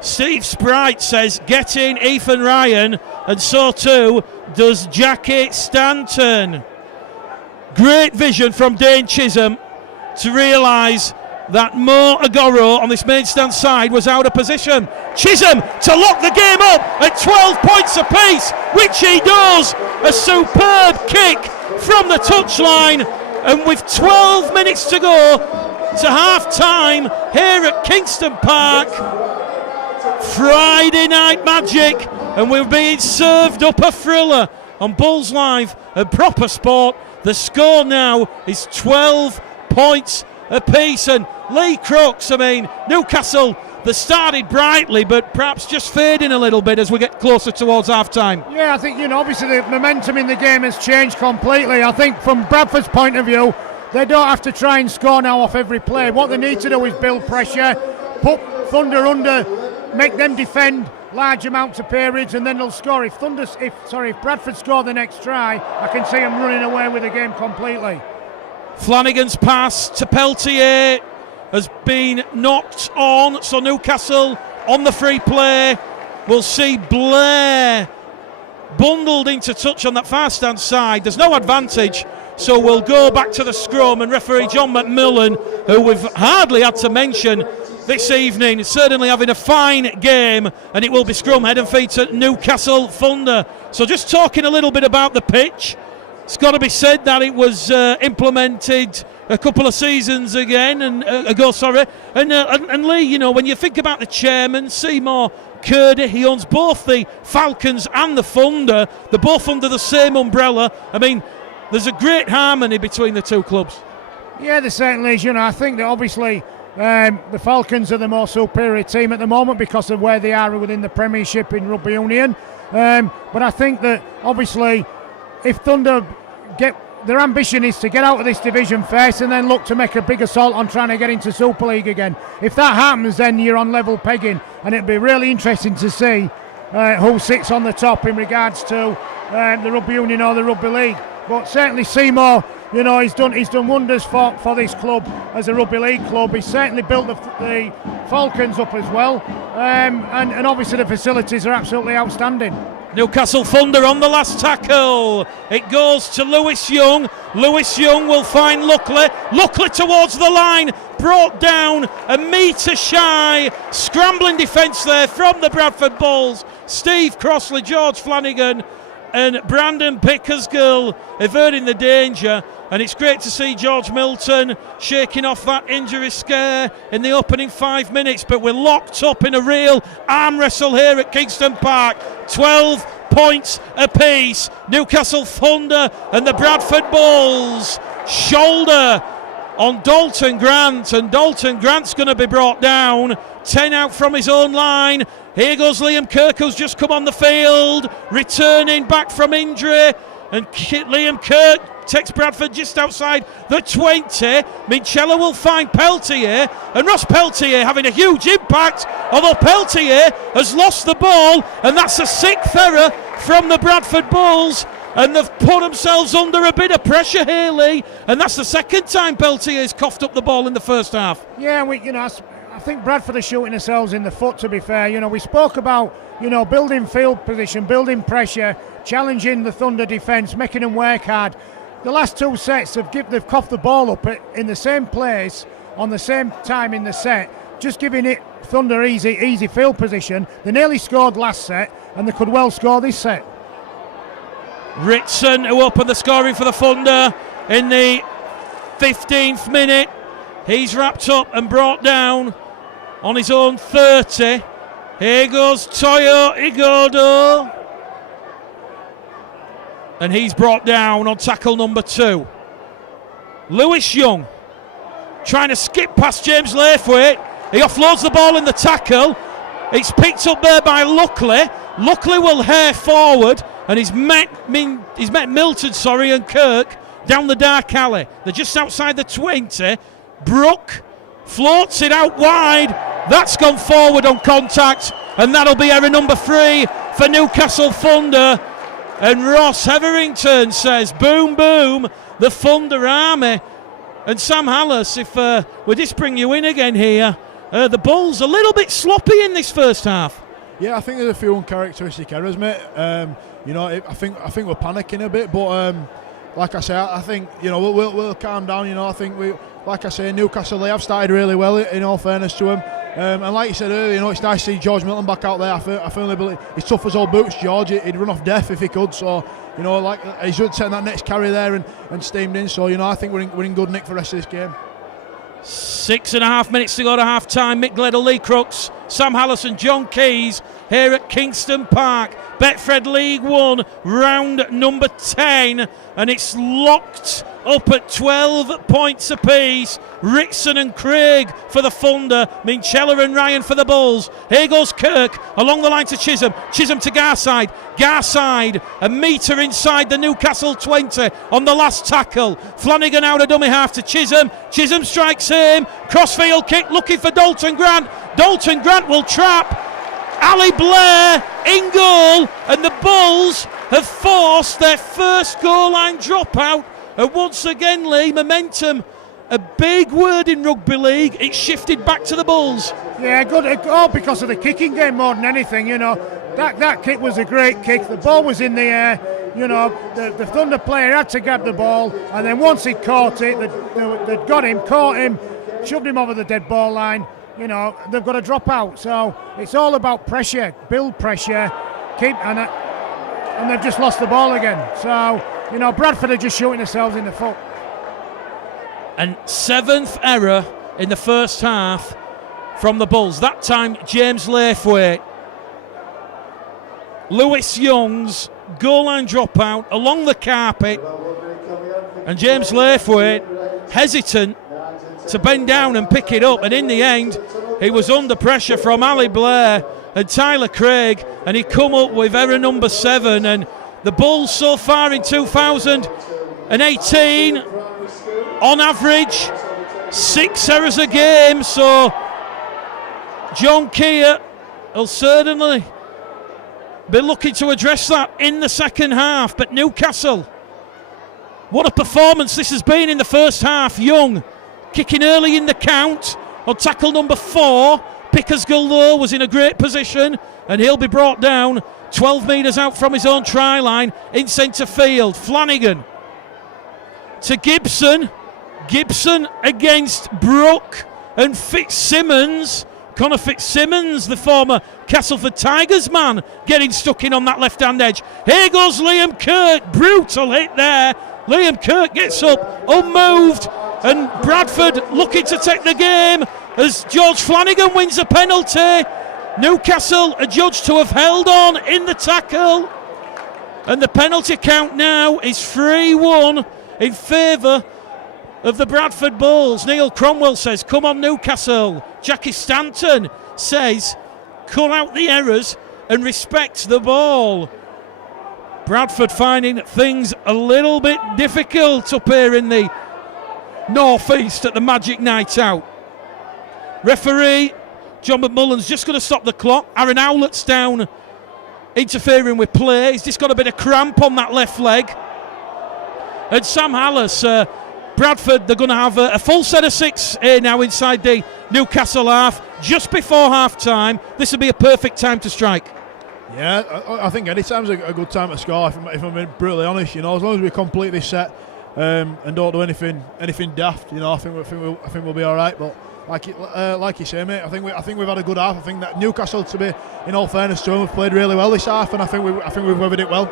Steve Sprite says, get in Ethan Ryan, and so too does Jackie Stanton. Great vision from Dane Chisholm to realise that Mo Agoro on this main stand side was out of position. Chisholm to lock the game up at 12 points apiece, which he does. A superb kick from the touchline, and with 12 minutes to go to half time here at Kingston Park, Friday Night Magic, and we're being served up a thriller on Bulls Live and Proper Sport. The score now is 12 points apiece, and Lee Crooks, Newcastle, they started brightly but perhaps just fading a little bit as we get closer towards half time. Yeah, I think, obviously the momentum in the game has changed completely. I think from Bradford's point of view, they don't have to try and score now off every play. What they need to do is build pressure, put Thunder under, make them defend large amounts of periods, and then they'll score. If Bradford score the next try, I can see them running away with the game completely. Flanagan's pass to Peltier has been knocked on, so Newcastle on the free play. We'll see Blair bundled into touch on that far stand side. There's no advantage, so we'll go back to the scrum, and referee John McMillan, who we've hardly had to mention this evening, certainly having a fine game, and it will be scrum head and feet at Newcastle Thunder. So just talking a little bit about the pitch, it's got to be said that it was implemented a couple of seasons ago. And Lee, when you think about the chairman, Seymour Curdy, he owns both the Falcons and the Thunder. They're both under the same umbrella. There's a great harmony between the two clubs. Yeah, there certainly is. I think that obviously the Falcons are the more superior team at the moment because of where they are within the Premiership in Rugby Union. But I think that obviously if Thunder their ambition is to get out of this division first and then look to make a big assault on trying to get into Super League again. If that happens, then you're on level pegging, and it'd be really interesting to see who sits on the top in regards to the Rugby Union or the Rugby League. But certainly Seymour, he's done wonders for this club as a Rugby League club. He's certainly built the Falcons up as well, and obviously the facilities are absolutely outstanding. Newcastle Thunder on the last tackle. It goes to Lewis Young. Lewis Young will find Luckley. Luckley towards the line. Brought down a metre shy. Scrambling defence there from the Bradford Bulls. Steve Crossley, George Flanagan and Brandon Pickersgill averting the danger. And it's great to see George Milton shaking off that injury scare in the opening 5 minutes. But we're locked up in a real arm wrestle here at Kingston Park. 12 points apiece. Newcastle Thunder and the Bradford Bulls shoulder on Dalton Grant, and Dalton Grant's going to be brought down. 10 out from his own line. Here goes Liam Kirk, who's just come on the field, returning back from injury, and Liam Kirk takes Bradford just outside the 20. Minchella will find Peltier, and Ross Peltier having a huge impact, although Peltier has lost the ball, and that's a 6th error from the Bradford Bulls, and they've put themselves under a bit of pressure here, Lee, and that's the second time Peltier's coughed up the ball in the first half. Yeah, I think Bradford are shooting themselves in the foot, to be fair. We spoke about, building field position, building pressure, challenging the Thunder defence, making them work hard. The last 2 sets, they've coughed the ball up in the same place, on the same time in the set, just giving it Thunder easy field position. They nearly scored last set, and they could well score this set. Ritson, who opened the scoring for the Thunder in the 15th minute. He's wrapped up and brought down on his own 30. Here goes Toyo Igodo. And he's brought down on tackle number 2. Lewis Young trying to skip past James Laithwaite. He offloads the ball in the tackle. It's picked up there by Luckley. Luckley will hair forward, and he's met Milton, and Kirk down the dark alley. They're just outside the 20. Brook floats it out wide. That's gone forward on contact, and that'll be error number 3 for Newcastle Thunder. And Ross Hetherington says, boom, boom, the Thunder Army. And Sam Hallis, if we just bring you in again here, the Bulls a little bit sloppy in this first half. Yeah, I think there's a few uncharacteristic errors, mate. I think we're panicking a bit, but like I say, I think we'll calm down. I think like I say, Newcastle, they have started really well. In all fairness to them, and like you said earlier, it's nice to see George Milton back out there. I firmly believe he's tough as old boots, George. He'd run off death if he could. So like he should take that next carry there and steamed in. So I think we're in good nick for the rest of this game. 6.5 minutes to go to half time. Mick Gledall, Lee Crooks, Sam Hallis and John Keys here at Kingston Park. Betfred League 1, round number 10, and it's locked up at 12 points apiece. Ritson and Craig for the Thunder, Minchella and Ryan for the Bulls. Here goes Kirk along the line to Chisholm. Chisholm to Garside. Garside, a metre inside the Newcastle 20 on the last tackle. Flanagan out a dummy half to Chisholm. Chisholm strikes him. Crossfield kick looking for Dalton Grant. Dalton Grant will trap Ali Blair in goal, and the Bulls have forced their first goal line dropout. And once again, Lee, momentum, a big word in rugby league, it's shifted back to the Bulls. Yeah, good. All because of the kicking game more than anything. That kick was a great kick. The ball was in the air. The Thunder player had to grab the ball, and then once he caught it, they'd got him, caught him, shoved him over the dead ball line. They've got to drop out. So it's all about pressure, build pressure, and they've just lost the ball again. So, Bradford are just shooting themselves in the foot. And 7th error in the first half from the Bulls. That time, James Laithwaite. Lewis Young's goal line dropout along the carpet. And James Laithwaite hesitant to bend down and pick it up, and in the end he was under pressure from Ali Blair and Tyler Craig, and he come up with error number 7. And the Bulls so far in 2018 on average 6 errors a game, so John Keir will certainly be looking to address that in the second half. But Newcastle, what a performance this has been in the first half. Young kicking early in the count on tackle number 4. Pickersgill, though, was in a great position, and he'll be brought down 12 metres out from his own try line in centre field. Flanagan to Gibson. Gibson against Brook and Fitzsimmons. Connor Fitzsimmons, the former Castleford Tigers man, getting stuck in on that left-hand edge. Here goes Liam Kirk. Brutal hit there. Liam Kirk gets up unmoved, and Bradford looking to take the game as George Flanagan wins a penalty. Newcastle are judged to have held on in the tackle, and the penalty count now is 3-1 in favour of the Bradford Bulls. Neil Cromwell says, come on Newcastle. Jackie Stanton says, cut out the errors and respect the ball. Bradford finding things a little bit difficult up here in the northeast at the Magic Night Out. Referee John McMullen's just going to stop the clock. Aaron Owlett's down interfering with play. He's just got a bit of cramp on that left leg. And Sam Hallis, Bradford, they're going to have a full set of 6 here now inside the Newcastle half. Just before half time, this would be a perfect time to strike. Yeah, I think any time's a good time to score, if I'm being brutally honest. As long as we complete this set and don't do anything daft, I think we'll be all right. But like you say, mate, I think we've had a good half. I think that Newcastle, to be in all fairness to them, have played really well this half, and I think we've weathered it well.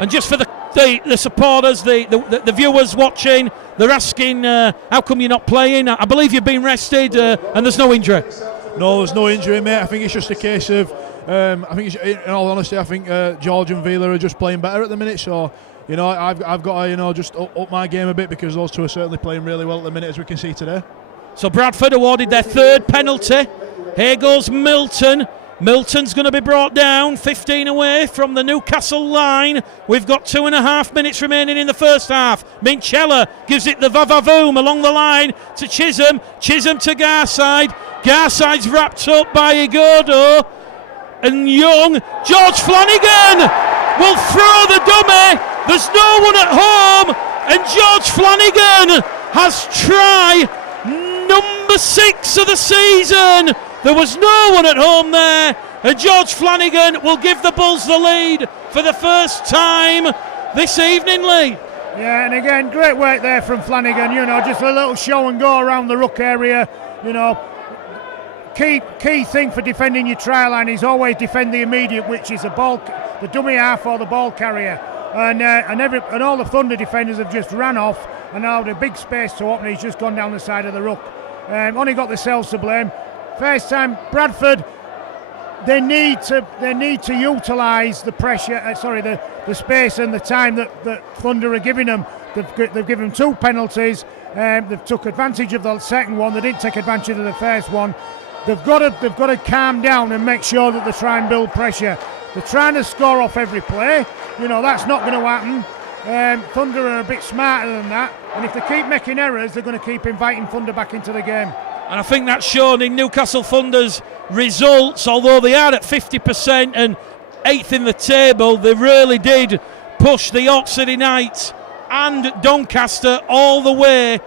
And just for the supporters, the viewers watching, they're asking how come you're not playing. I believe you've been rested and there's no injury. No, there's no injury, mate. I think it's just a case of in all honesty, I think George and Vila are just playing better at the minute, so you know, I've got to, you know, just up my game a bit, because those two are certainly playing really well at the minute, as we can see today. So Bradford awarded their third penalty. Here goes Milton. Milton's going to be brought down, 15 away from the Newcastle line. We've got 2.5 minutes remaining in the first half. Minchella gives it the va-va-voom along the line to Chisholm. Chisholm to Garside. Garside's wrapped up by Igodo and Young. George Flanagan will throw the dummy. There's no one at home, and George Flanagan has try number 6 of the season. There was no one at home there, and George Flanagan will give the Bulls the lead for the first time this evening, Lee. Yeah, and again, great work there from Flanagan, you know, just a little show and go around the ruck area, you know. Key thing for defending your try line is always defend the immediate, which is the dummy half or the ball carrier. And all the Thunder defenders have just ran off and now the big space to open. He's just gone down the side of the ruck. Only got themselves to blame. First time, Bradford, they need to utilise the pressure. The space and the time that Thunder are giving them. They've given them 2 penalties. They've took advantage of the second one. They didn't take advantage of the first one. They've got to calm down and make sure that they try and build pressure. They're trying to score off every play. You know, that's not going to happen. Thunder are a bit smarter than that, and if they keep making errors, they're going to keep inviting Thunder back into the game. And I think that's shown in Newcastle Thunder's results. Although they are at 50% and 8th in the table, they really did push the York City Knights and Doncaster all the way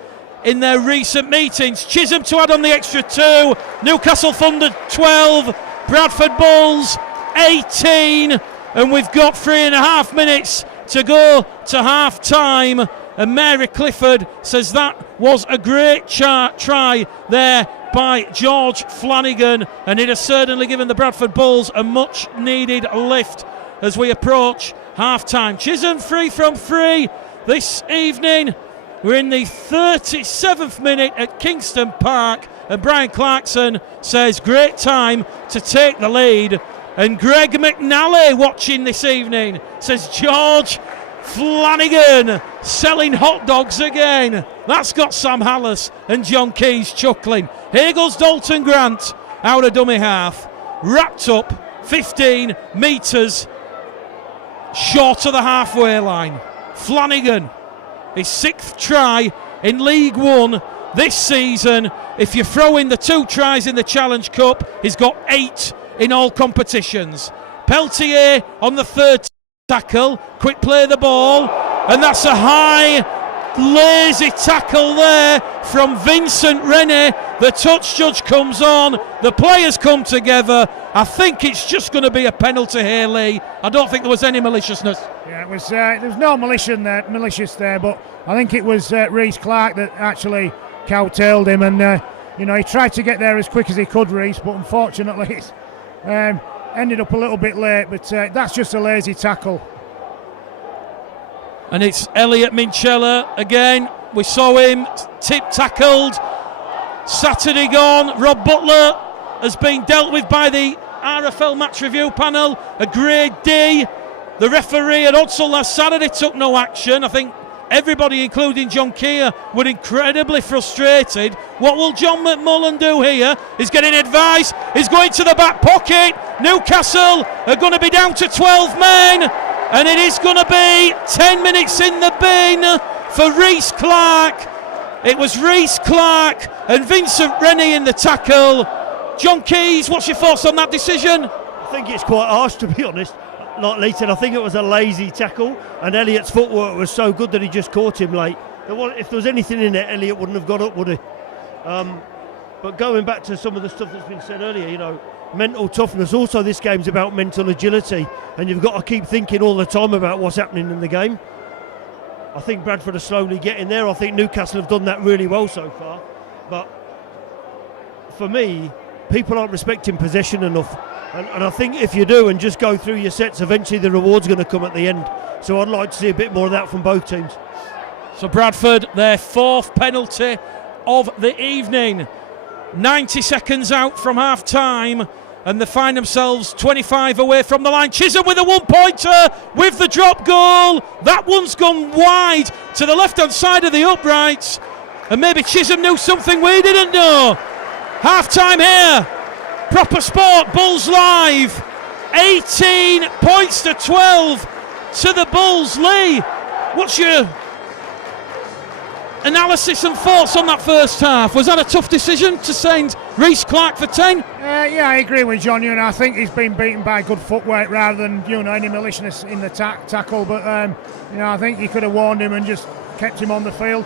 in their recent meetings. Chisholm to add on the extra 2. Newcastle Thunder 12, Bradford Bulls 18, and we've got 3.5 minutes to go to half time. And Mary Clifford says that was a great try there by George Flanagan, and it has certainly given the Bradford Bulls a much needed lift as we approach half time. Chisholm free from 3 this evening. We're in the 37th minute at Kingston Park, and Brian Clarkson says great time to take the lead. And Greg McNally watching this evening says George Flanagan selling hot dogs again. That's got Sam Hallis and John Keys chuckling. Here goes Dalton Grant out of dummy half, wrapped up 15 metres short of the halfway line. Flanagan, his 6th try in League One this season. If you throw in the 2 tries in the Challenge Cup, he's got 8 in all competitions. Peltier on the 3rd tackle, quick play the ball, and that's a high, lazy tackle there from Vincent Rennie. The touch judge comes on, the players come together. I think it's just going to be a penalty here, Lee. I don't think there was any maliciousness. Yeah, it was. There was no malicious there, but I think it was Reece Clark that actually cowtailed him, and you know, he tried to get there as quick as he could, Reece, but unfortunately it's ended up a little bit late. But that's just a lazy tackle. And it's Elliot Minchella again. We saw him tackled Saturday gone. Rob Butler has been dealt with by the RFL match review panel, a grade D. The referee at Odsall last Saturday took no action. I think everybody, including John Keir, were incredibly frustrated. What will John McMullen do here? He's getting advice. He's going to the back pocket. Newcastle are going to be down to 12 men, and it is going to be 10 minutes in the bin for Reece Clark. It was Reece Clark and Vincent Rennie in the tackle. John Keys, what's your thoughts on that decision? I think it's quite harsh, to be honest. Like Lee said, I think it was a lazy tackle, and Elliott's footwork was so good that he just caught him late. If there was anything in it, Elliott wouldn't have got up, would he? But going back to some of the stuff that's been said earlier, you know, mental toughness. Also, this game's about mental agility, and you've got to keep thinking all the time about what's happening in the game. I think Bradford are slowly getting there. I think Newcastle have done that really well so far. But for me, people aren't respecting possession enough. And I think if you do and just go through your sets, eventually the reward's going to come at the end. So I'd like to see a bit more of that from both teams. So Bradford, their 4th penalty of the evening. 90 seconds out from half time. and they find themselves 25 away from the line. Chisholm with a one-pointer with the drop goal. That one's gone wide to the left-hand side of the uprights, and maybe Chisholm knew something we didn't know. Half-time here. Proper Sport, Bulls Live. 18 points to 12 to the Bulls. Lee, what's your analysis and thoughts on that first half? Was that a tough decision to send Reece Clark for 10? Yeah, I agree with John. I think he's been beaten by good footwork rather than any maliciousness in the tackle. But I think he could have warned him and just kept him on the field.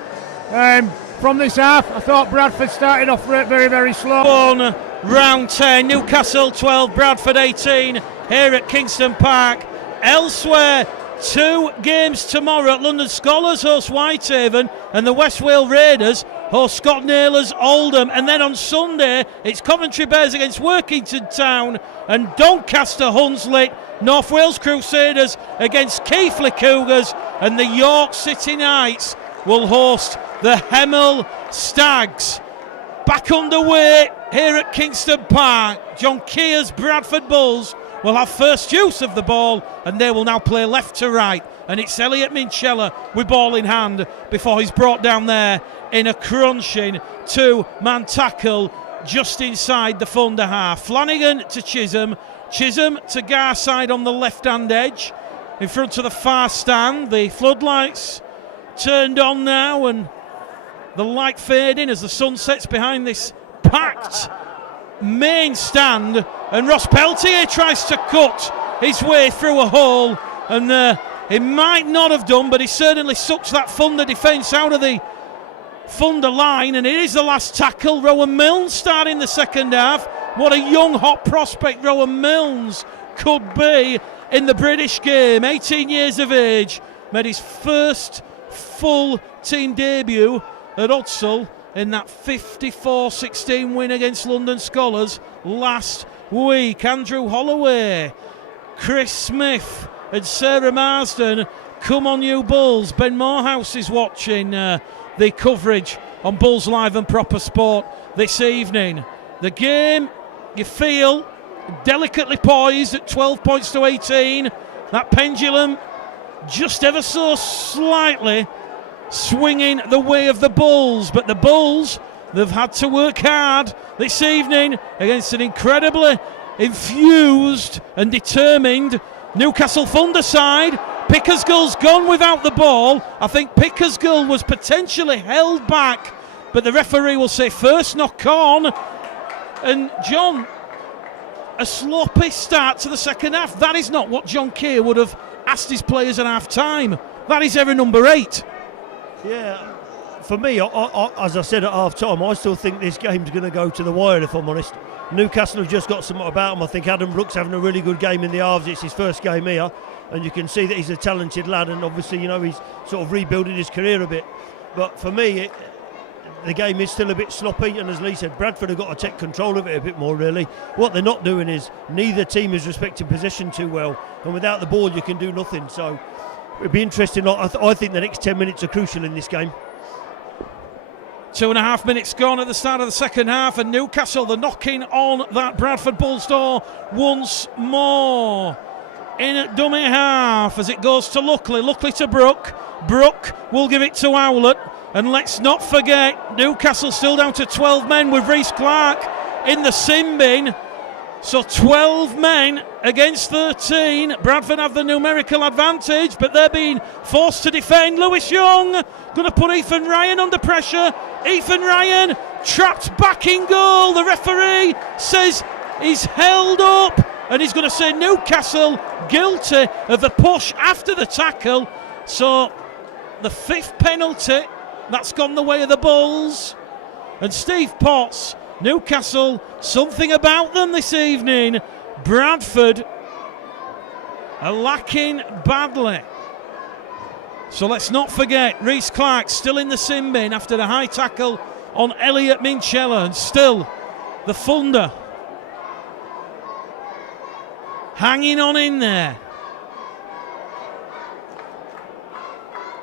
From this half, I thought Bradford started off very, very slow. On round 10, Newcastle 12, Bradford 18 here at Kingston Park. Elsewhere, 2 games tomorrow at London. Scholars host Whitehaven and the West Wales Raiders host Scott Naylor's Oldham. And then on Sunday, it's Coventry Bears against Workington Town and Doncaster Hunslet. North Wales Crusaders against Keighley Cougars, and the York City Knights will host the Hemel Stags. Back underway here at Kingston Park. John Keir's Bradford Bulls will have first use of the ball, and they will now play left to right, and it's Elliot Minchella with ball in hand before he's brought down there in a crunching 2-man tackle just inside the Thunder half. Flanagan to Chisholm to Garside on the left hand edge in front of the far stand. The floodlights turned on now, and the light fading as the sun sets behind this packed main stand, and Ross Peltier tries to cut his way through a hole, and he might not have done, but he certainly sucks that Thunder defence out of the Thunder line, and it is the last tackle. Rowan Milnes starting the second half. What a young hot prospect Rowan Milnes could be in the British game. 18 years of age, made his first full team debut at Hudsall in that 54-16 win against London Scholars last week. Andrew Holloway, Chris Smith and Sarah Marsden, come on you Bulls. Ben Morehouse is watching the coverage on Bulls Live and Proper Sport this evening. The game, you feel, delicately poised at 12 points to 18. That pendulum just ever so slightly swinging the way of the Bulls, but the Bulls, they've had to work hard this evening against an incredibly infused and determined Newcastle Thunder side. Pickersgill's gone without the ball. I think Pickersgill was potentially held back, but the referee will say first knock on. And John, a sloppy start to the second half. That is not what John Keir would have asked his players at half time. That is error number 8. Yeah, for me, as I said at half time, I still think this game's going to go to the wire, if I'm honest. Newcastle have just got something about them. I think Adam Brooks having a really good game in the halves. It's his first game here, and you can see that he's a talented lad, and obviously, he's sort of rebuilding his career a bit. But for me, the game is still a bit sloppy, and as Lee said, Bradford have got to take control of it a bit more, really. What they're not doing is neither team is respecting possession too well, and without the ball you can do nothing. So it'd be interesting. I think the next 10 minutes are crucial in this game. 2.5 minutes gone at the start of the second half, and Newcastle, they're knocking on that Bradford Bulls door once more. In at dummy half as it goes to Luckley to Brook. Brook will give it to Howlett, and let's not forget Newcastle still down to 12 men with Reece Clark in the sin bin. So 12 men against 13. Bradford have the numerical advantage, but they're being forced to defend. Lewis Young going to put Ethan Ryan under pressure. Ethan Ryan trapped back in goal. The referee says he's held up, and he's going to say Newcastle guilty of the push after the tackle. So the 5th penalty, that's gone the way of the Bulls. And Steve Potts, Newcastle, something about them this evening. Bradford are lacking badly. So let's not forget, Reece Clark still in the sin bin after the high tackle on Elliot Minchella, and still the Thunder hanging on in there.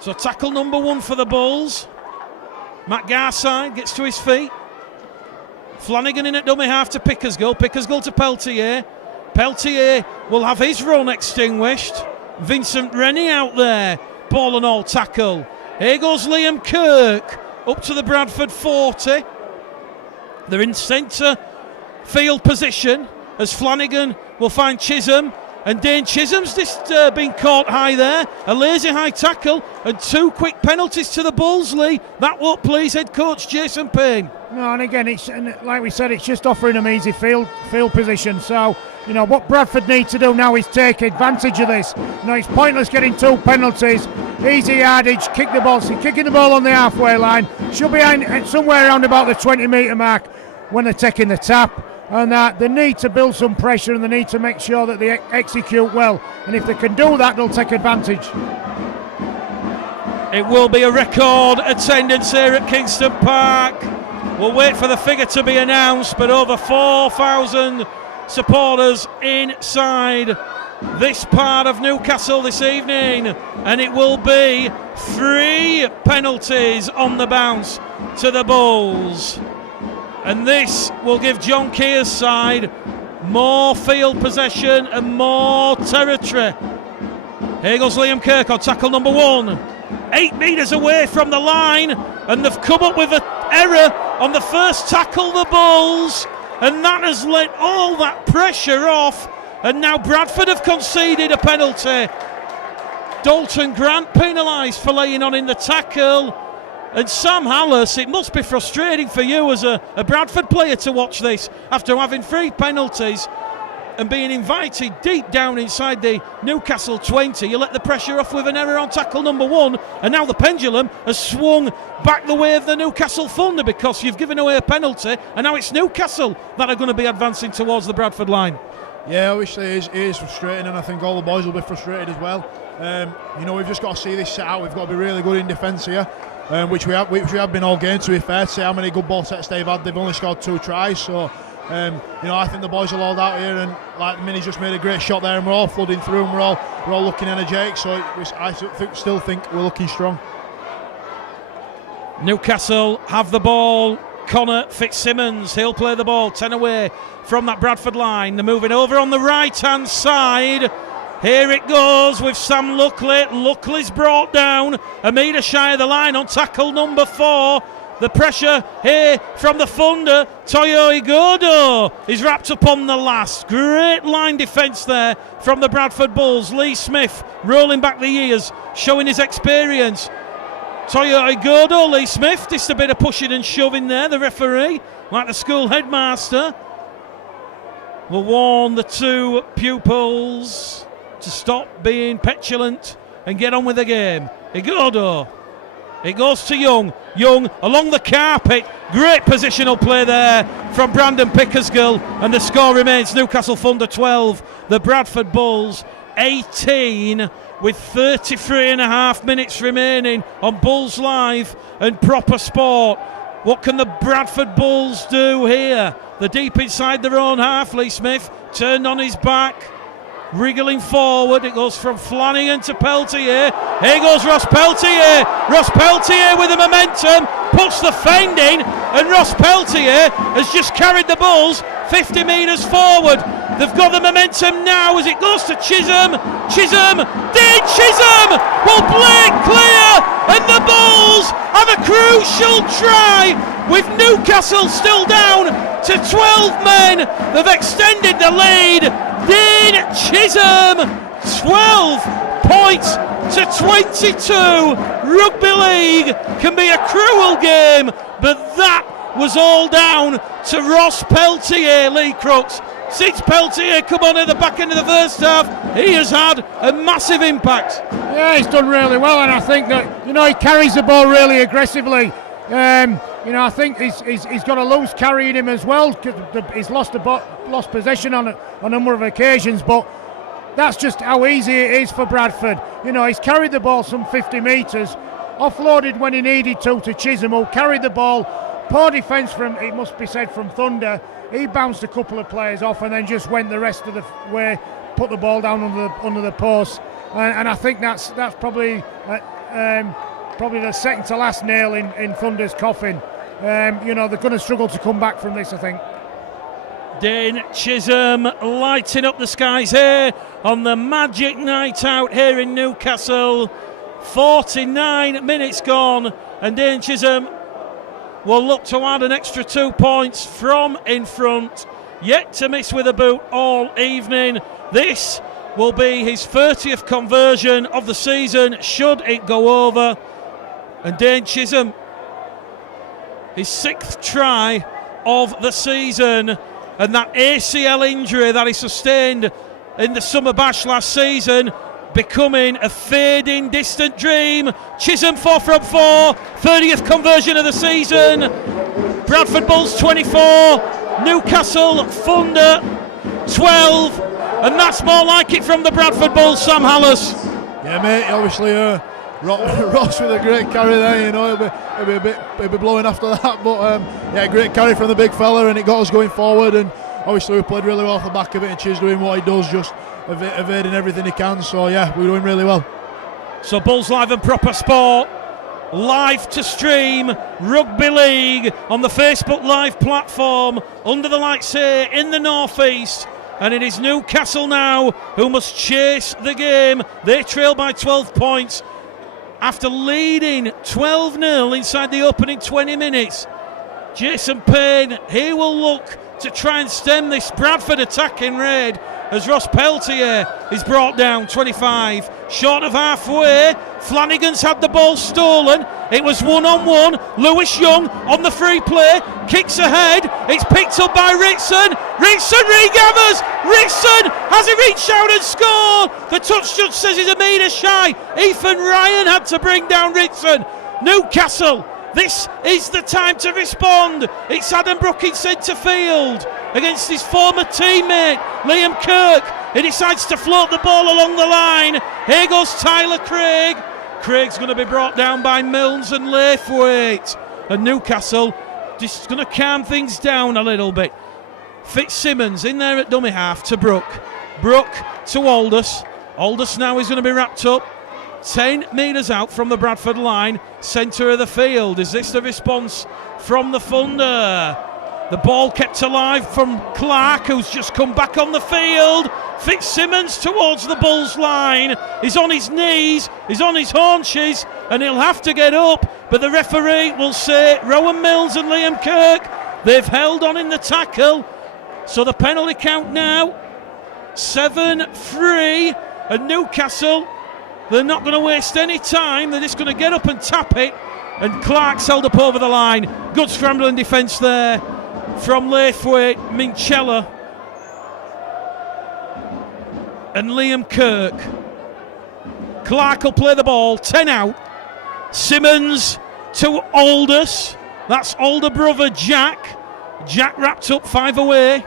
So tackle number 1 for the Bulls. Matt Garside gets to his feet. Flanagan in at dummy half to Pickersgill. Pickersgill to Peltier. Peltier will have his run extinguished. Vincent Rennie out there. Ball and all tackle. Here goes Liam Kirk up to the Bradford 40. They're in centre field position as Flanagan will find Chisholm. And Dane Chisholm's just been caught high there. A lazy high tackle and 2 quick penalties to the Bulls, Lee. That won't please head coach Jason Payne. No, and again, like we said, it's just offering them easy field position. So, what Bradford need to do now is take advantage of this. It's pointless getting 2 penalties. Easy yardage, kicking the ball on the halfway line. Should be somewhere around about the 20-metre mark when they're taking the tap. And they need to build some pressure and they need to make sure that they execute well. And if they can do that, they'll take advantage. It will be a record attendance here at Kingston Park. We'll wait for the figure to be announced, but over 4,000 supporters inside this part of Newcastle this evening. And it will be 3 penalties on the bounce to the Bulls. And this will give John Keir's side more field possession and more territory. Here goes Liam Kirk on tackle number 1. 8 metres away from the line, and they've come up with an error on the first tackle, the Bulls, and that has let all that pressure off. And now Bradford have conceded a penalty. Dalton Grant penalised for laying on in the tackle. And Sam Hallis, it must be frustrating for you as a Bradford player to watch this after having 3 penalties and being invited deep down inside the Newcastle 20. You let the pressure off with an error on tackle number 1, and now the pendulum has swung back the way of the Newcastle Thunder because you've given away a penalty, and now it's Newcastle that are going to be advancing towards the Bradford line. Yeah, obviously it is frustrating, and I think all the boys will be frustrated as well. We've just got to see this set out. We've got to be really good in defence here. Which we have been all game, to be fair, to see how many good ball sets they've had. They've only scored 2 tries, so I think the boys will hold out here, and like Minnie's just made a great shot there, and we're all flooding through, and we're all looking energetic, so I still think we're looking strong. Newcastle have the ball. Connor Fitzsimmons, he'll play the ball 10 away from that Bradford line. They're moving over on the right hand side. Here it goes with Sam Luckley. Luckley's brought down a metre shy of the line on tackle number 4. The pressure here from the Thunder. Toyo Igodo is wrapped up on the last. Great line defence there from the Bradford Bulls. Lee Smith rolling back the years, showing his experience. Toyo Igodo, Lee Smith, just a bit of pushing and shoving there. The referee, like the school headmaster, will warn the 2 pupils to stop being petulant and get on with the game. Igodo. It goes to Young. Young along the carpet. Great positional play there from Brandon Pickersgill. And the score remains Newcastle Thunder 12. The Bradford Bulls 18 with 33.5 minutes remaining on Bulls Live and Proper Sport. What can the Bradford Bulls do here? They're deep inside their own half. Lee Smith turned on his back, wriggling forward. It goes from Flanagan to Peltier. Here goes Ross Peltier. Ross Peltier with the momentum, puts the fend in, and Ross Peltier has just carried the Bulls 50 metres forward. They've got the momentum now as it goes to Chisholm. Dane Chisholm will blade clear, and the Bulls have a crucial try with Newcastle still down to 12 men. They've extended the lead. Dane Chisholm, 12 points to 22. Rugby League can be a cruel game, but that was all down to Ross Peltier, Lee Crooks. Since Peltier come on at the back end of the first half, he has had a massive impact. Yeah, he's done really well, and I think that he carries the ball really aggressively. I think he's got a loose carrying him as well, because he's lost possession on a number of occasions, but that's just how easy it is for Bradford. He's carried the ball some 50 metres, offloaded when he needed to Chisholm, who carried the ball. Poor defence from, it must be said, from Thunder. He bounced a couple of players off and then just went the rest of the way, put the ball down under the post, and I think that's probably the second to last nail in Thunder's coffin. they're going to struggle to come back from this, I think. Dane Chisholm lighting up the skies here on the magic night out here in Newcastle. 49 minutes gone, and Dane Chisholm will look to add an extra 2 points from in front. Yet to miss with a boot all evening. This will be his 30th conversion of the season, should it go over. And Dane Chisholm, his 6th try of the season, and that ACL injury that he sustained in the Summer Bash last season becoming a fading distant dream. Chisholm 4 from 4, 30th conversion of the season. Bradford Bulls 24, Newcastle Thunder 12, and that's more like it from the Bradford Bulls. Sam Hallas. Yeah, mate, obviously Ross with a great carry there, he'll be blowing after that, but great carry from the big fella, and it got us going forward, and obviously we played really well off the back of it, and Chiz doing what he does, just evading everything he can, so yeah, we're doing really well. So Bulls Live and Proper Sport, live to stream Rugby League on the Facebook Live platform, under the lights here in the North East. And it is Newcastle now who must chase the game. They trail by 12 points after leading 12-0 inside the opening 20 minutes. Jason Payne, he will look to try and stem this Bradford attacking raid as Ross Peltier is brought down 25, short of halfway. Flanagan's had the ball stolen. It was 1-on-1. Lewis Young on the free play, kicks ahead. It's picked up by Ritson. Ritson regathers. Ritson, has he reached out and scored? The touch judge says he's a metre shy. Ethan Ryan had to bring down Ritson. Newcastle, this is the time to respond. It's Adam Brook in centre field against his former teammate Liam Kirk. He decides to float the ball along the line. Here goes Tyler Craig. Craig's going to be brought down by Milnes and Laithwaite. And Newcastle just going to calm things down a little bit. Fitzsimmons in there at dummy half to Brook. Brook to Aldous. Aldous now is going to be wrapped up 10 metres out from the Bradford line, centre of the field. Is this the response from the Thunder? The ball kept alive from Clark, who's just come back on the field. Fitzsimmons towards the Bulls line. He's on his knees, he's on his haunches, and he'll have to get up. But the referee will say Rowan Milnes and Liam Kirk, they've held on in the tackle. So the penalty count now 7-3, and Newcastle, they're not going to waste any time. They're just going to get up and tap it. And Clark's held up over the line. Good scrambling defence there from Laithwaite, Minchella and Liam Kirk. Clark will play the ball, 10 out. Simmons to Aldous. That's older brother Jack. Jack wrapped up 5 away.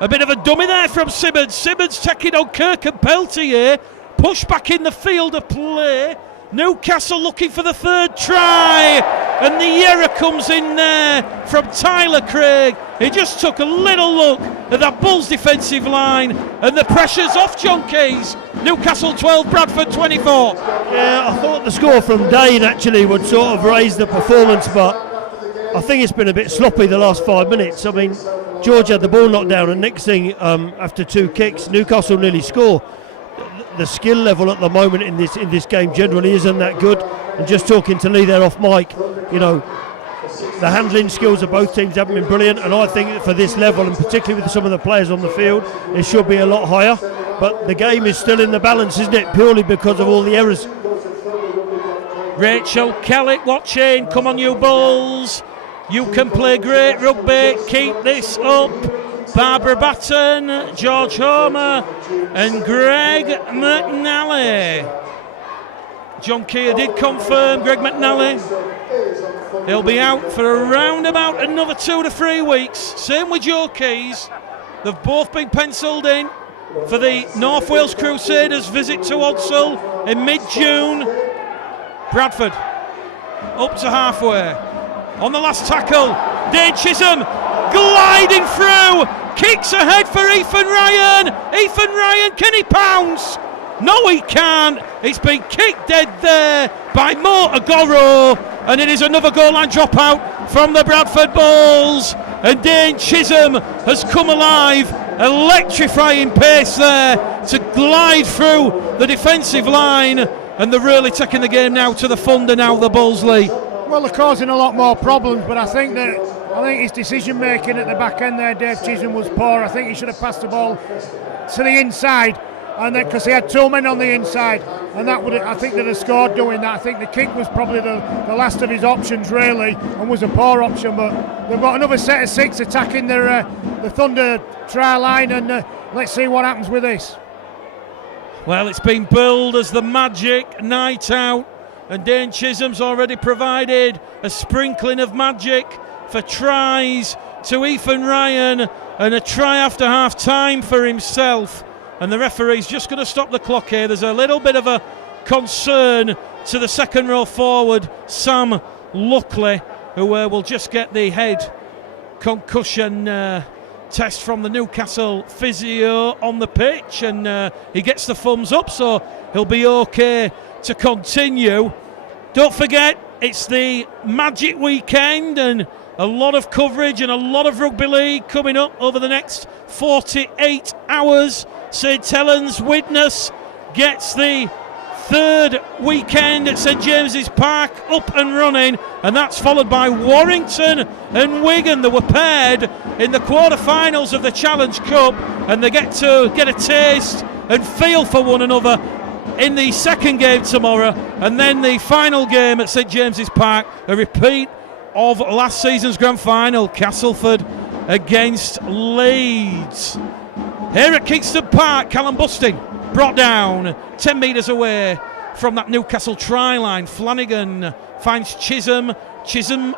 A bit of a dummy there from Simmons. Simmons taking on Kirk and Peltier. Push back in the field of play. Newcastle looking for the 3rd try, and the error comes in there from Tyler Craig. He just took a little look at that Bulls defensive line, and the pressure's off John Keys. Newcastle 12, Bradford 24. Yeah, I thought the score from Dane actually would sort of raise the performance, but I think it's been a bit sloppy the last 5 minutes. I mean, George had the ball knocked down, and next thing, after 2 kicks, Newcastle nearly score. The skill level at the moment in this game generally isn't that good. And just talking to Lee there off mic, the handling skills of both teams haven't been brilliant, and I think for this level, and particularly with some of the players on the field, it should be a lot higher. But the game is still in the balance, isn't it? Purely because of all the errors. Rachel Kellett watching. Come on, you Bulls. You can play great rugby. Keep this up. Barbara Batten, George Homer and Greg McNally. John Keir did confirm Greg McNally. He'll be out for around about another 2 to 3 weeks. Same with Joe Keys. They've both been penciled in for the North Wales Crusaders visit to Odsal in mid-June. Bradford up to halfway. On the last tackle, Dane Chisholm gliding through, kicks ahead for Ethan Ryan. Ethan Ryan, can he pounce? No, he can't. He's been kicked dead there by Mo Agoro, and it is another goal line dropout from the Bradford Bulls, and Dane Chisholm has come alive. Electrifying pace there to glide through the defensive line, and they're really taking the game now to the Thunder now, the Bulls, Lee. Well, they're causing a lot more problems, but I think his decision making at the back end there, Dave Chisholm, was poor. I think he should have passed the ball to the inside, and then because he had 2 men on the inside, and I think they'd have scored doing that. I think the kick was probably the last of his options really, and was a poor option. But they've got another set of 6 attacking the Thunder try line, and let's see what happens with this. Well, it's been billed as the magic night out, and Dane Chisholm's already provided a sprinkling of magic for tries to Ethan Ryan, and a try after half time for himself. And the referee's just going to stop the clock here. There's a little bit of a concern to the second row forward, Sam Luckley, who will just get the head concussion test from the Newcastle physio on the pitch, and he gets the thumbs up, so he'll be okay to continue. Don't forget, it's the Magic Weekend, and a lot of coverage and a lot of rugby league coming up over the next 48 hours. St Helens Widnes gets the third weekend at St James's Park up and running, and that's followed by Warrington and Wigan. They were paired in the quarter-finals of the Challenge Cup, and they get to get a taste and feel for one another in the second game tomorrow, and then the final game at St James's Park, a repeat of last season's grand final, Castleford against Leeds. Here at Kingston Park, Callum Busting brought down 10 metres away from that Newcastle try line. Flanagan finds Chisholm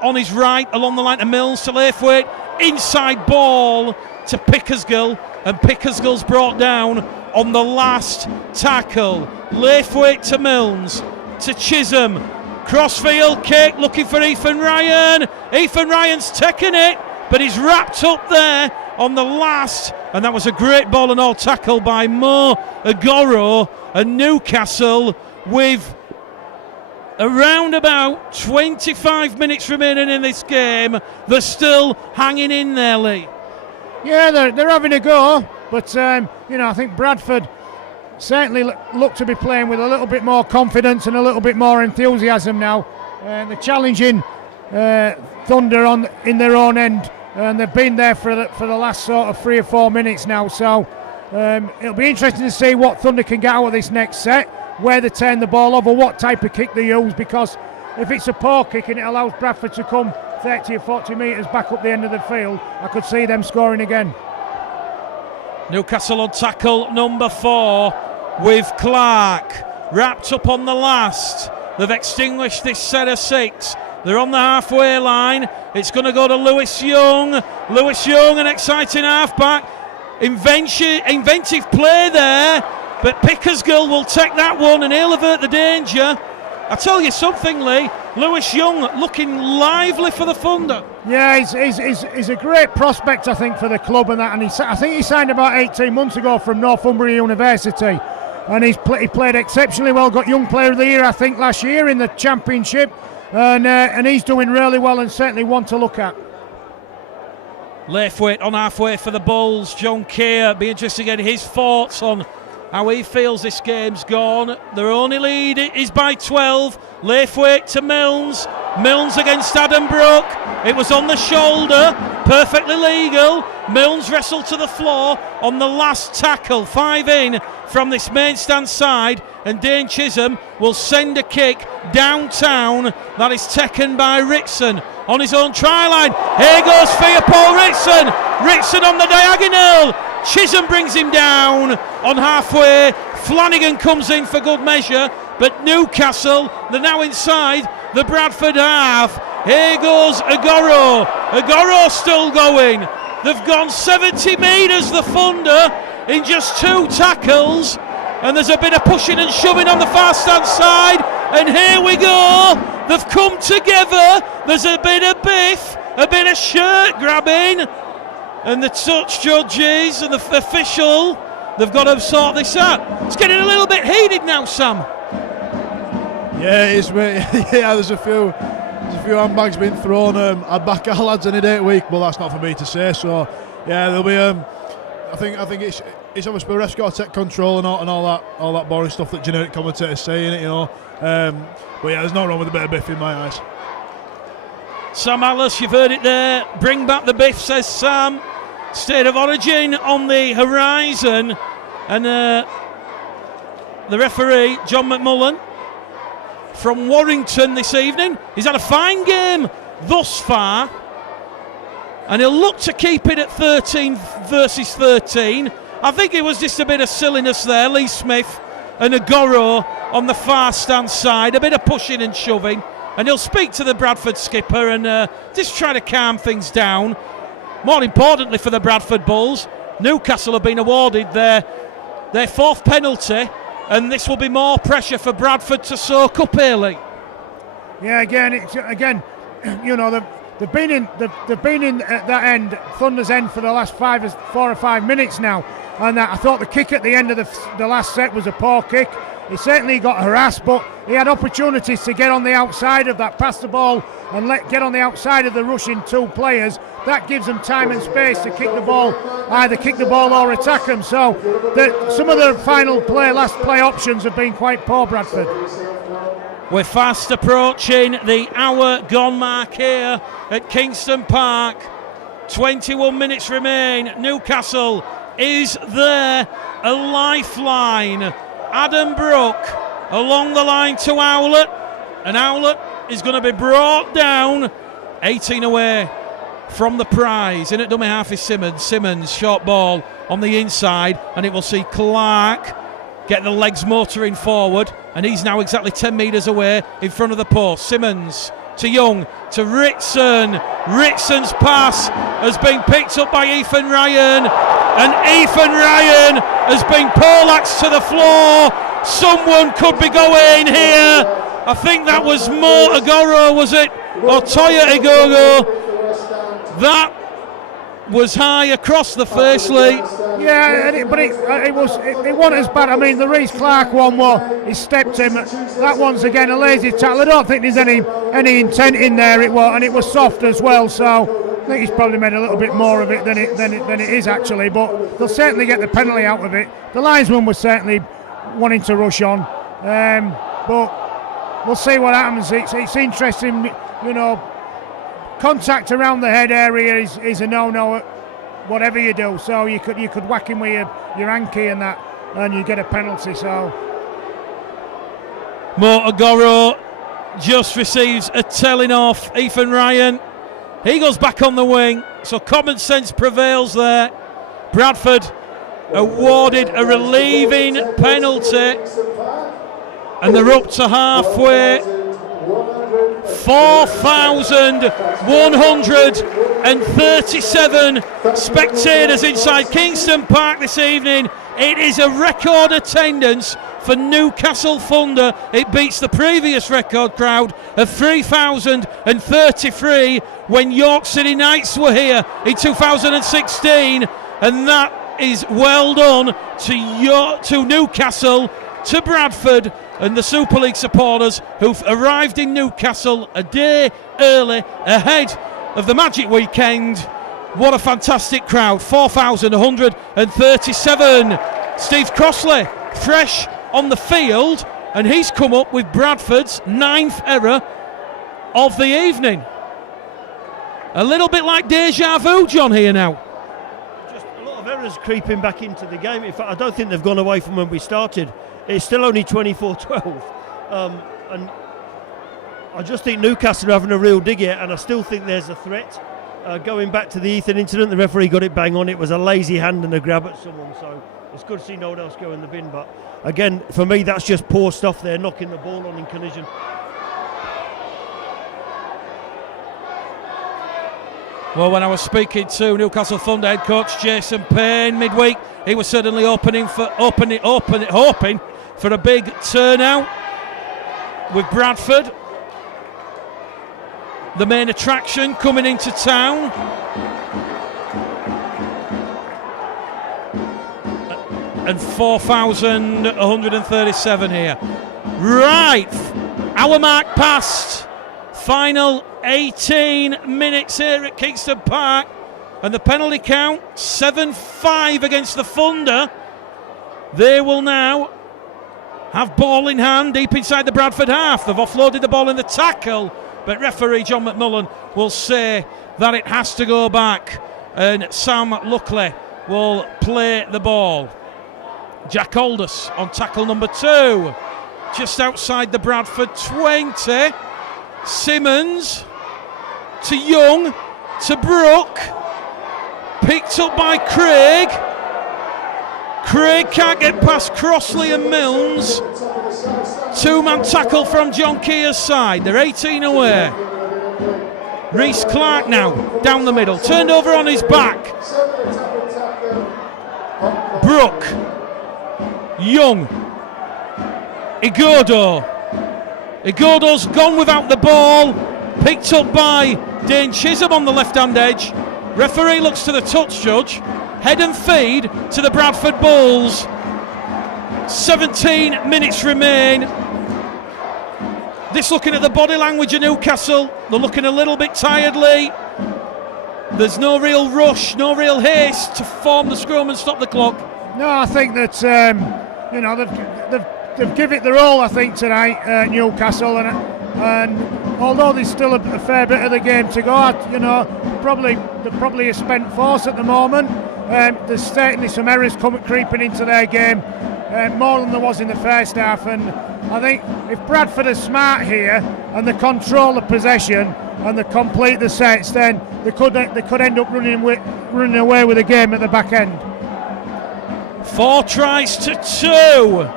on his right along the line to Mills to Laithwaite, inside ball to Pickersgill, and Pickersgill's brought down on the last tackle. Laithwaite to Mills to Chisholm, crossfield kick looking for Ethan Ryan. Ethan Ryan's taken it, but he's wrapped up there on the last, and that was a great ball and all tackle by Mo Agoro. And Newcastle, with around about 25 minutes remaining in this game, they're still hanging in there, Lee. Yeah, they're having a go, but I think Bradford certainly look to be playing with a little bit more confidence and a little bit more enthusiasm now. They're challenging Thunder in their own end, and they've been there for the last sort of 3 or 4 minutes now. So it'll be interesting to see what Thunder can get out of this next set, where they turn the ball over, what type of kick they use, because if it's a poor kick and it allows Bradford to come 30 or 40 metres back up the end of the field, I could see them scoring again. Newcastle on tackle number 4 with Clark wrapped up on the last. They've extinguished this set of 6. They're on the halfway line. It's going to go to Lewis Young. Lewis Young, an exciting halfback. Inventive play there, but Pickersgill will take that one and he'll avert the danger. I tell you something, Lee, Lewis Young looking lively for the Thunder. Yeah, he's a great prospect, I think, for the club and that. And I think he signed about 18 months ago from Northumbria University, and he played exceptionally well. Got Young Player of the Year, I think, last year in the Championship, and he's doing really well and certainly one to look at. Laithwaite on halfway for the Bulls. John Keir, be interesting to get his thoughts on how he feels this game's gone. Their only lead is by 12. Laithwaite to Milnes. Milnes against Adam Brook. It was on the shoulder, perfectly legal. Milnes wrestled to the floor on the last tackle. 5 in from this main stand side, and Dane Chisholm will send a kick downtown. That is taken by Ritson on his own try line. Here goes Paul Ritson. Ritson on the diagonal. Chisholm brings him down on halfway. Flanagan comes in for good measure, but Newcastle, they're now inside the Bradford half. Here goes Agoro. Agoro still going. They've gone 70 metres, the Thunder, in just 2 tackles, and there's a bit of pushing and shoving on the far stand side, and here we go. They've come together. There's a bit of biff, a bit of shirt grabbing, and the touch judges and the official, they've got to sort this out. It's getting a little bit heated now, Sam. Yeah, it is, mate. Yeah, there's a there's a few handbags being thrown. I'd back our lads any day of the week, but that's not for me to say. So yeah, there'll be. I think it's obviously the ref's got to take control and all that boring stuff that generic commentators say in it, you know. But yeah, there's no wrong with a bit of biff in my eyes. Sam Alice, you've heard it there. Bring back the biff, says Sam. State of origin on the horizon, and the referee John McMullen from Warrington this evening. He's had a fine game thus far, and he'll look to keep it at 13 versus 13. I think it was just a bit of silliness there. Lee Smith and Agoro on the far stand side, a bit of pushing and shoving, and he'll speak to the Bradford skipper and just try to calm things down. More importantly for the Bradford Bulls, Newcastle have been awarded their fourth penalty, and this will be more pressure for Bradford to soak up early. Yeah, again, you know, they've been in at that end, Thunder's end, for the last 4 or 5 minutes now, and I thought the kick at the end of the last set was a poor kick. He certainly got harassed, but he had opportunities to get on the outside of that, pass the ball and get on the outside of the rushing two players. That gives them time and space to either kick the ball or attack them. So some of the last play options have been quite poor, Bradford. We're fast approaching the hour gone mark here at Kingston Park. 21 minutes remain. Newcastle is there, a lifeline. Adam Brook along the line to Owlett, and Owlett is going to be brought down. 18 away from the prize. In at dummy half is Simmons, short ball on the inside, and it will see Clark get the legs motoring forward, and he's now exactly 10 metres away in front of the post. Simmons to Young to Ritson. Ritson's pass has been picked up by Ethan Ryan, and Ethan Ryan has been poleaxed to the floor. Someone could be going here. I think that was Mo Agoro, was it? Or Toya Igogo. That was high across the face, Lee. Yeah, but it wasn't as bad. I mean, the Reece Clark one, he stepped him. That one's again a lazy tackle. I don't think there's any intent in there. It was soft as well. So I think he's probably made a little bit more of it than it is actually. But they'll certainly get the penalty out of it. The linesman was certainly wanting to rush on, but we'll see what happens. It's interesting, you know. Contact around the head area is a no-no, whatever you do. So you could whack him with your hanky and that, and you get a penalty. So Mo Agoro just receives a telling off. Ethan Ryan, he goes back on the wing. So common sense prevails there. Bradford awarded a relieving penalty, and they're up to halfway. 4,137 spectators inside Kingston Park this evening. It is a record attendance for Newcastle Thunder. It beats the previous record crowd of 3,033 when York City Knights were here in 2016, and that is well done to Newcastle, to Bradford, and the Super League supporters who've arrived in Newcastle a day early ahead of the Magic Weekend. What a fantastic crowd. 4,137. Steve Crossley fresh on the field, and he's come up with Bradford's 9th error of the evening. A little bit like deja vu, John, here now. Just a lot of errors creeping back into the game. In fact, I don't think they've gone away from when we started. It's still only 24-12, and I just think Newcastle are having a real dig here, and I still think there's a threat. Going back to the Ethan incident, the referee got it bang on. It was a lazy hand and a grab at someone, so it's good to see no one else go in the bin. But again, for me, that's just poor stuff there, knocking the ball on in collision. Well, when I was speaking to Newcastle Thunder head coach Jason Payne midweek, he was certainly hoping for a big turnout with Bradford, the main attraction coming into town. And 4,137 here. Right, hour mark past, Final 18 minutes here at Kingston Park, and the penalty count 7-5 against the Thunder. They will now have ball in hand deep inside the Bradford half. They've offloaded the ball in the tackle, but referee John McMullen will say that it has to go back, and Sam Luckley will play the ball. Jack Aldous on tackle number 2, just outside the Bradford 20. Simmons to Young to Brook, picked up by Craig. Craig can't get past Crossley and Milnes. 2-man tackle from John Keir's side. They're 18 away. Reece Clark now down the middle, turned over on his back. Brook, Young, Igodo's gone without the ball, picked up by Dane Chisholm on the left-hand edge. Referee looks to the touch judge. Head and feed to the Bradford Bulls. 17 minutes remain. This looking at the body language of Newcastle, they're looking a little bit tiredly. There's no real rush, no real haste to form the scrum and stop the clock. No, I think that they've given it their all, I think, tonight, Newcastle, and although there's still a fair bit of the game to go, they're probably a spent force at the moment. There's certainly some errors creeping into their game, more than there was in the first half, and I think if Bradford are smart here and they control the possession and they complete the sets, then they could end up running away with the game at the back end. 4 tries to 2.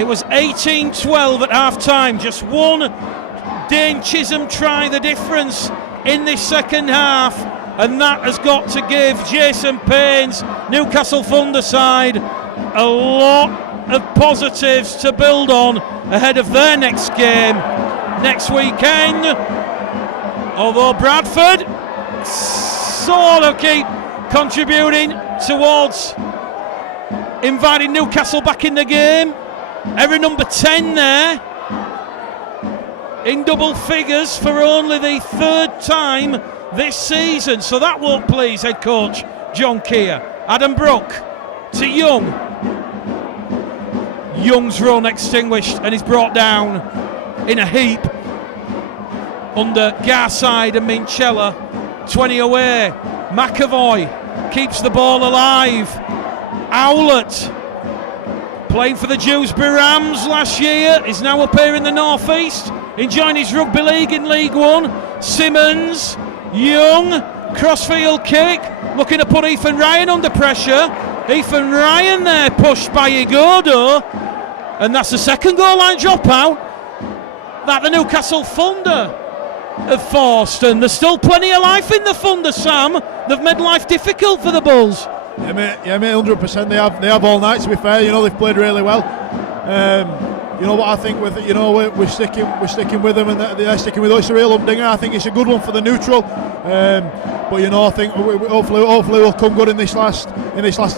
It was 18-12 at half time. Just one Dane Chisholm try the difference in this second half, and that has got to give Jason Payne's Newcastle Thunder side a lot of positives to build on ahead of their next game next weekend. Although Bradford sort of keep contributing towards inviting Newcastle back in the game. Error number 10 there, in double figures for only the 3rd time this season, so that won't please head coach John Keir. Adam Brook to Young. Young's run extinguished and is brought down in a heap under Garside and Minchella. 20 away. McAvoy keeps the ball alive. Owlett, playing for the Dewsbury Rams last year, is now up here in the North East, enjoying his rugby league in League One. Simmons, Young, crossfield kick, looking to put Ethan Ryan under pressure. Ethan Ryan there pushed by Igodo, and that's the second goal line dropout that the Newcastle Thunder have forced, and there's still plenty of life in the Thunder, Sam. They've made life difficult for the Bulls. Yeah, mate, 100%. They have all night, to be fair. They've played really well. What I think with it, we're sticking with them, and they're sticking with us. It's a real humdinger. I think it's a good one for the neutral. But I think hopefully we'll come good in this last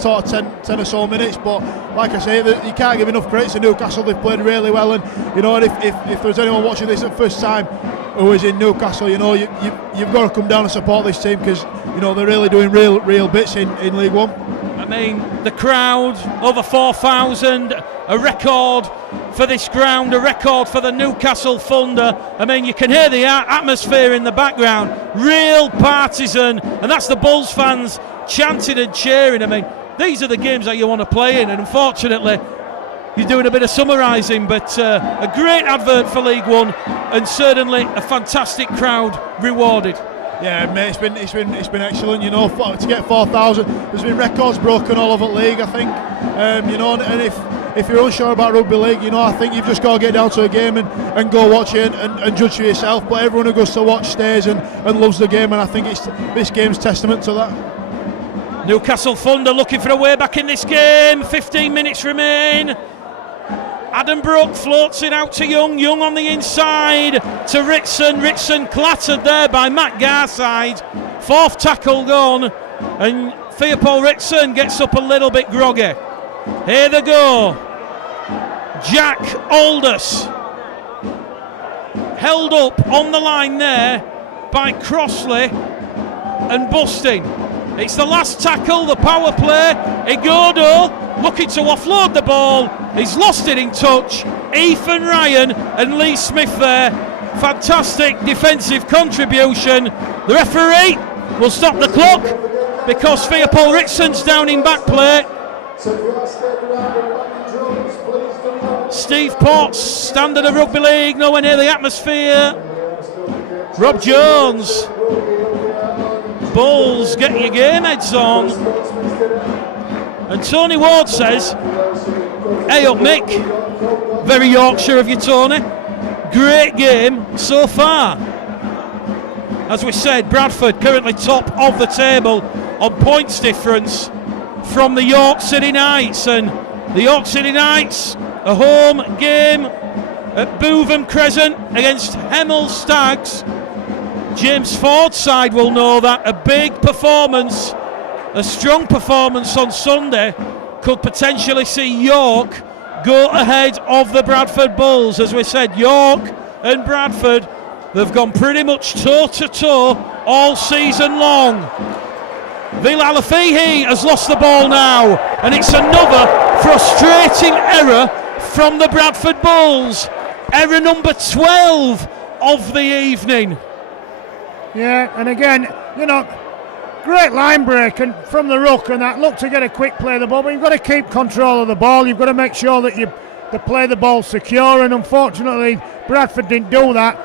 sort of 10 or so minutes. But like I say, you can't give enough credit to Newcastle. They've played really well, and if there's anyone watching this at first time who is in Newcastle, you've got to come down and support this team, because they're really doing real bits in League One. I mean, the crowd, over 4,000, a record for this ground, a record for the Newcastle Thunder. I mean, you can hear the atmosphere in the background, real partisan, and that's the Bulls fans chanting and cheering. I mean, these are the games that you want to play in, and unfortunately you're doing a bit of summarising, but a great advert for League One, and certainly a fantastic crowd rewarded. Yeah, mate, it's been excellent. To get 4,000, there's been records broken all over the league, I think. And if you're unsure about rugby league, I think you've just got to get down to a game and go watch it and judge for yourself. But everyone who goes to watch stays and loves the game, and I think this game's testament to that. Newcastle Thunder looking for a way back in this game. 15 minutes remain. Adam Brook floats it out to Young. Young on the inside to Ritson. Ritson clattered there by Matt Garside. 4th tackle gone, and Theopol Ritson gets up a little bit groggy. Here they go. Jack Aldous held up on the line there by Crossley and Busting. It's the last tackle, the power play. Igodo looking to offload the ball. He's lost it in touch. Ethan Ryan and Lee Smith there. Fantastic defensive contribution. The referee will stop the clock because Paul Ritson's down in back play. Steve Potts, standard of rugby league, nowhere near the atmosphere. Rob Jones. Bulls getting your game heads on. And Tony Ward says, hey up Mick, very Yorkshire of you Tony, great game so far. As we said, Bradford currently top of the table on points difference from the York City Knights, and the York City Knights, a home game at Bootham Crescent against Hemel Stags. James Ford's side will know that a big performance, a strong performance on Sunday could potentially see York go ahead of the Bradford Bulls. As we said, York and Bradford, they've gone pretty much toe to toe all season long. Vila Alafihi has lost the ball now, and it's another frustrating error from the Bradford Bulls. Error number 12 of the evening. Yeah, and again, great line break and from the ruck and that, look to get a quick play of the ball, but you've got to keep control of the ball. You've got to make sure that they play the ball secure, and unfortunately Bradford didn't do that.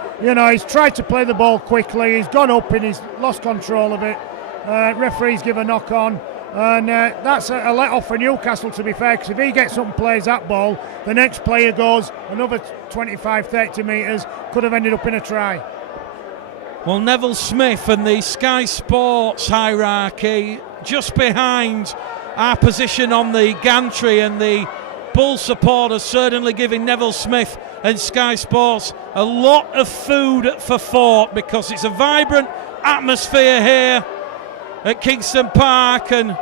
He's tried to play the ball quickly, he's gone up and he's lost control of it. Referees give a knock on, and that's a let off for Newcastle, to be fair, because if he gets up and plays that ball, the next player goes another 25-30 metres, could have ended up in a try. Well, Neville Smith and the Sky Sports hierarchy just behind our position on the gantry, and the Bull supporters certainly giving Neville Smith and Sky Sports a lot of food for thought, because it's a vibrant atmosphere here at Kingston Park, and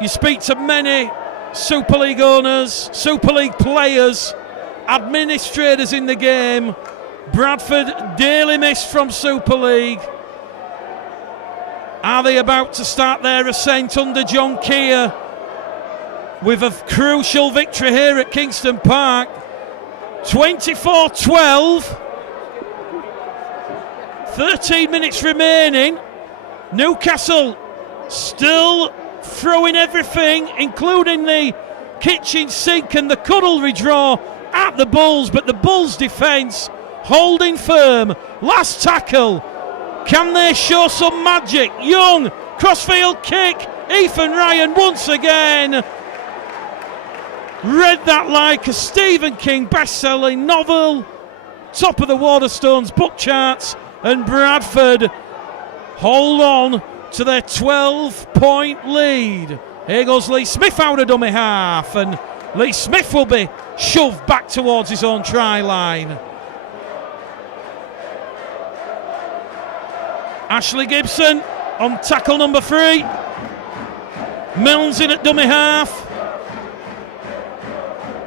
you speak to many Super League owners, Super League players, administrators in the game. Bradford dearly missed from Super League. Are they about to start their ascent under John Keir with a crucial victory here at Kingston Park? 24-12, 13 minutes remaining. Newcastle still throwing everything, including the kitchen sink and the cuddlery draw at the Bulls, but the Bulls' defence holding firm. Last tackle. Can they show some magic? Young, crossfield kick. Ethan Ryan once again. Read that like a Stephen King best-selling novel. Top of the Waterstones book charts. And Bradford hold on to their 12-point lead. Here goes Lee Smith out of dummy half, and Lee Smith will be shoved back towards his own try line. Ashley Gibson on tackle number 3. Milnes in at dummy half.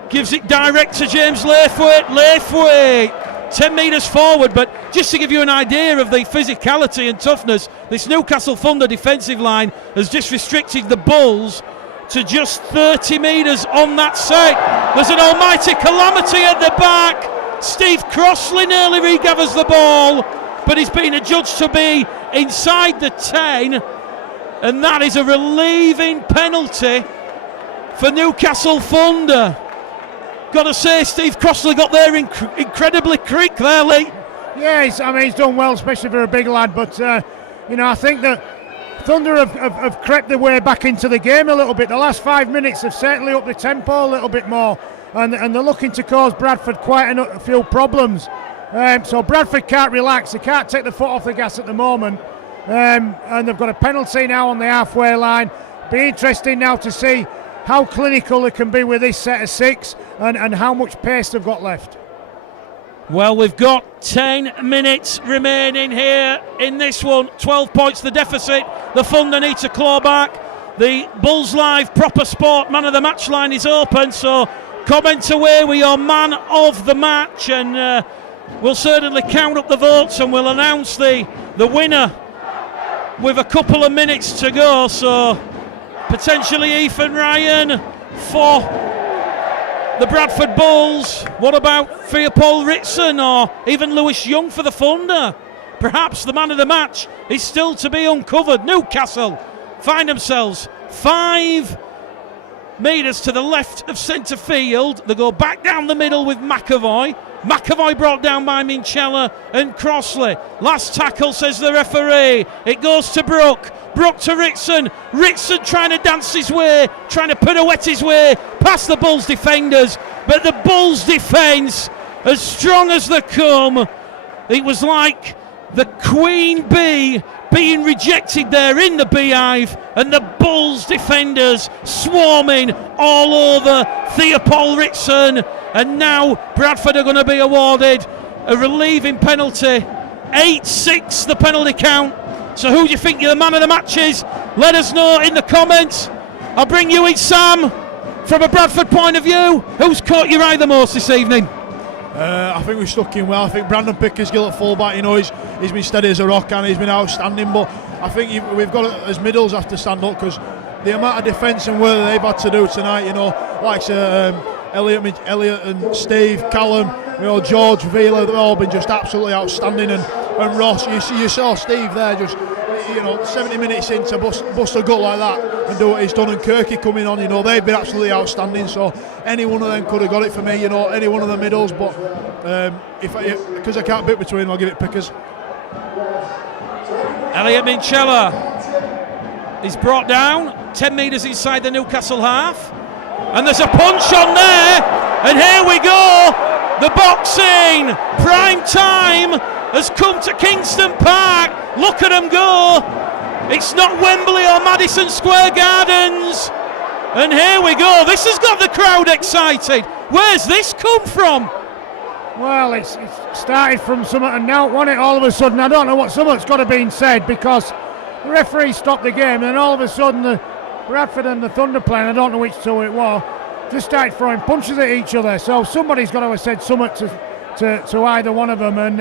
Gives it direct to James Laithwaite. Laithwaite 10 metres forward, but just to give you an idea of the physicality and toughness, this Newcastle Thunder defensive line has just restricted the Bulls to just 30 metres on that set. There's an almighty calamity at the back. Steve Crossley nearly regathers the ball, but he's been adjudged to be inside the 10, and that is a relieving penalty for Newcastle Thunder. Got to say, Steve Crossley got there incredibly quick there, Lee. Yeah, he's done well, especially for a big lad, but I think that Thunder have crept their way back into the game a little bit. The last 5 minutes have certainly upped the tempo a little bit more, and they're looking to cause Bradford quite a few problems. So Bradford can't relax, they can't take the foot off the gas at the moment, and they've got a penalty now on the halfway line. Be interesting now to see how clinical they can be with this set of 6, and how much pace they've got left. Well, we've got 10 minutes remaining here in this one. 12 points the deficit. The Thunder need to claw back. The Bulls Live Proper Sport Man of the Match line is open, so comment away with your man of the match. And we'll certainly count up the votes and we'll announce the winner with a couple of minutes to go. So potentially Ethan Ryan for the Bradford Bulls. What about Theopol Ritson or even Lewis Young for the Thunder? Perhaps the man of the match is still to be uncovered. Newcastle find themselves 5 metres to the left of centre field. They go back down the middle with McAvoy. McAvoy brought down by Minchella and Crossley. Last tackle, says the referee. It goes to Brook. Brook to Ritson. Ritson trying to dance his way, trying to pirouette his way past the Bulls defenders. But the Bulls defence, as strong as they come, it was like the queen bee being rejected there in the beehive, and the Bulls defenders swarming all over Theopol Ritson. And now Bradford are going to be awarded a relieving penalty. 8-6 the penalty count. So who do you think the man of the match is? Let us know in the comments. I'll bring you in, Sam, from a Bradford point of view. Who's caught your eye the most this evening? I think we stuck in well. I think Brandon Pickersgill at fullback, he's been steady as a rock and he's been outstanding. But I think we've got as middles have to stand up, because the amount of defence and work that they've had to do tonight, like Elliot and Steve, Callum, George, Vila, they've all been just absolutely outstanding. And Ross, you saw Steve there just 70 minutes in to bust a gut like that and do what he's done, and Kirky coming on, they've been absolutely outstanding. So any one of them could have got it for me, any one of the middles, but because I can't pick between them, I'll give it Pickers. Elliot Minchella is brought down 10 metres inside the Newcastle half, and there's a punch on there, and here we go. The boxing prime time has come to Kingston Park. Look at them go. It's not Wembley or Madison Square Gardens. And here we go. This has got the crowd excited. Where's this come from? Well, it's started from something, and now it won it all of a sudden. I don't know what, something's got to be said, because the referee stopped the game, and all of a sudden the Bradford and the Thunder playing, I don't know which two it was, just started throwing punches at each other. So somebody's got to have said something to either one of them, and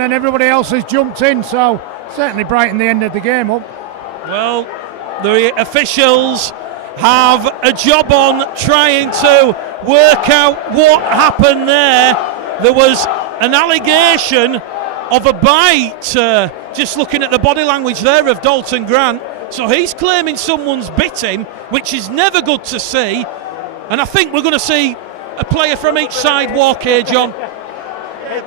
then everybody else has jumped in, so certainly brightened the end of the game up. Well, the officials have a job on trying to work out what happened there. There was an allegation of a bite, just looking at the body language there of Dalton Grant. So he's claiming someone's bit him, which is never good to see. And I think we're going to see a player from each side walk here, John.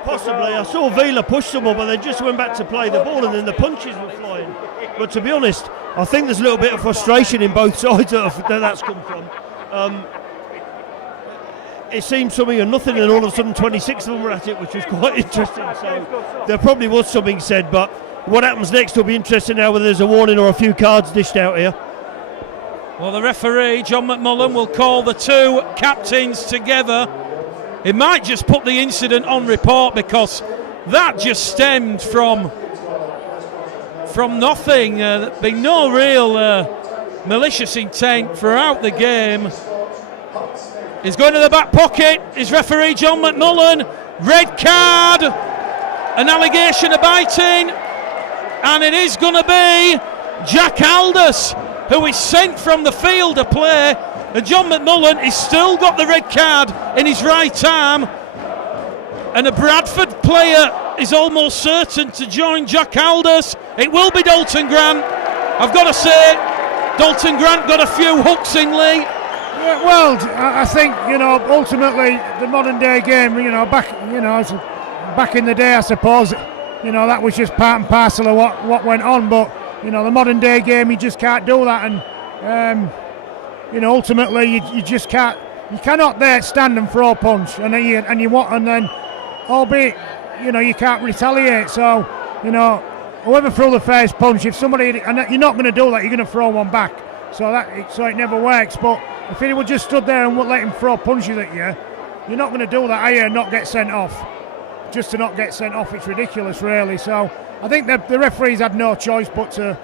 Possibly. I saw Vila push someone, but they just went back to play the ball, and then the punches were flying. But to be honest, I think there's a little bit of frustration in both sides that's come from. It seemed something and nothing, and all of a sudden 26 of them were at it, which was quite interesting. So there probably was something said, but what happens next will be interesting now, whether there's a warning or a few cards dished out here. Well, the referee, John McMullen, will call the two captains together. He might just put the incident on report, because that just stemmed from nothing. There'd been no real malicious intent throughout the game. He's going to the back pocket. His referee, John McMullen. Red card. An allegation of biting. And it is going to be Jack Aldous, who is sent from the field to play. And John McMullen has still got the red card in his right arm. And a Bradford player is almost certain to join Jack Aldous. It will be Dalton Grant. I've got to say, Dalton Grant got a few hooks in, Lee. Yeah, well, I think, ultimately the modern day game, back in the day, I suppose, that was just part and parcel of what went on. But, the modern day game, you just can't do that. And, ultimately you just can't. You cannot there stand and throw a punch, and then albeit you can't retaliate. So whoever threw the first punch, if somebody, and you're not going to do that, you're going to throw one back. So it never works. But if he would just stood there and would let him throw punches at you, you're not going to do that, are you? And not get sent off. Just to not get sent off, it's ridiculous, really. So I think the referees had no choice but to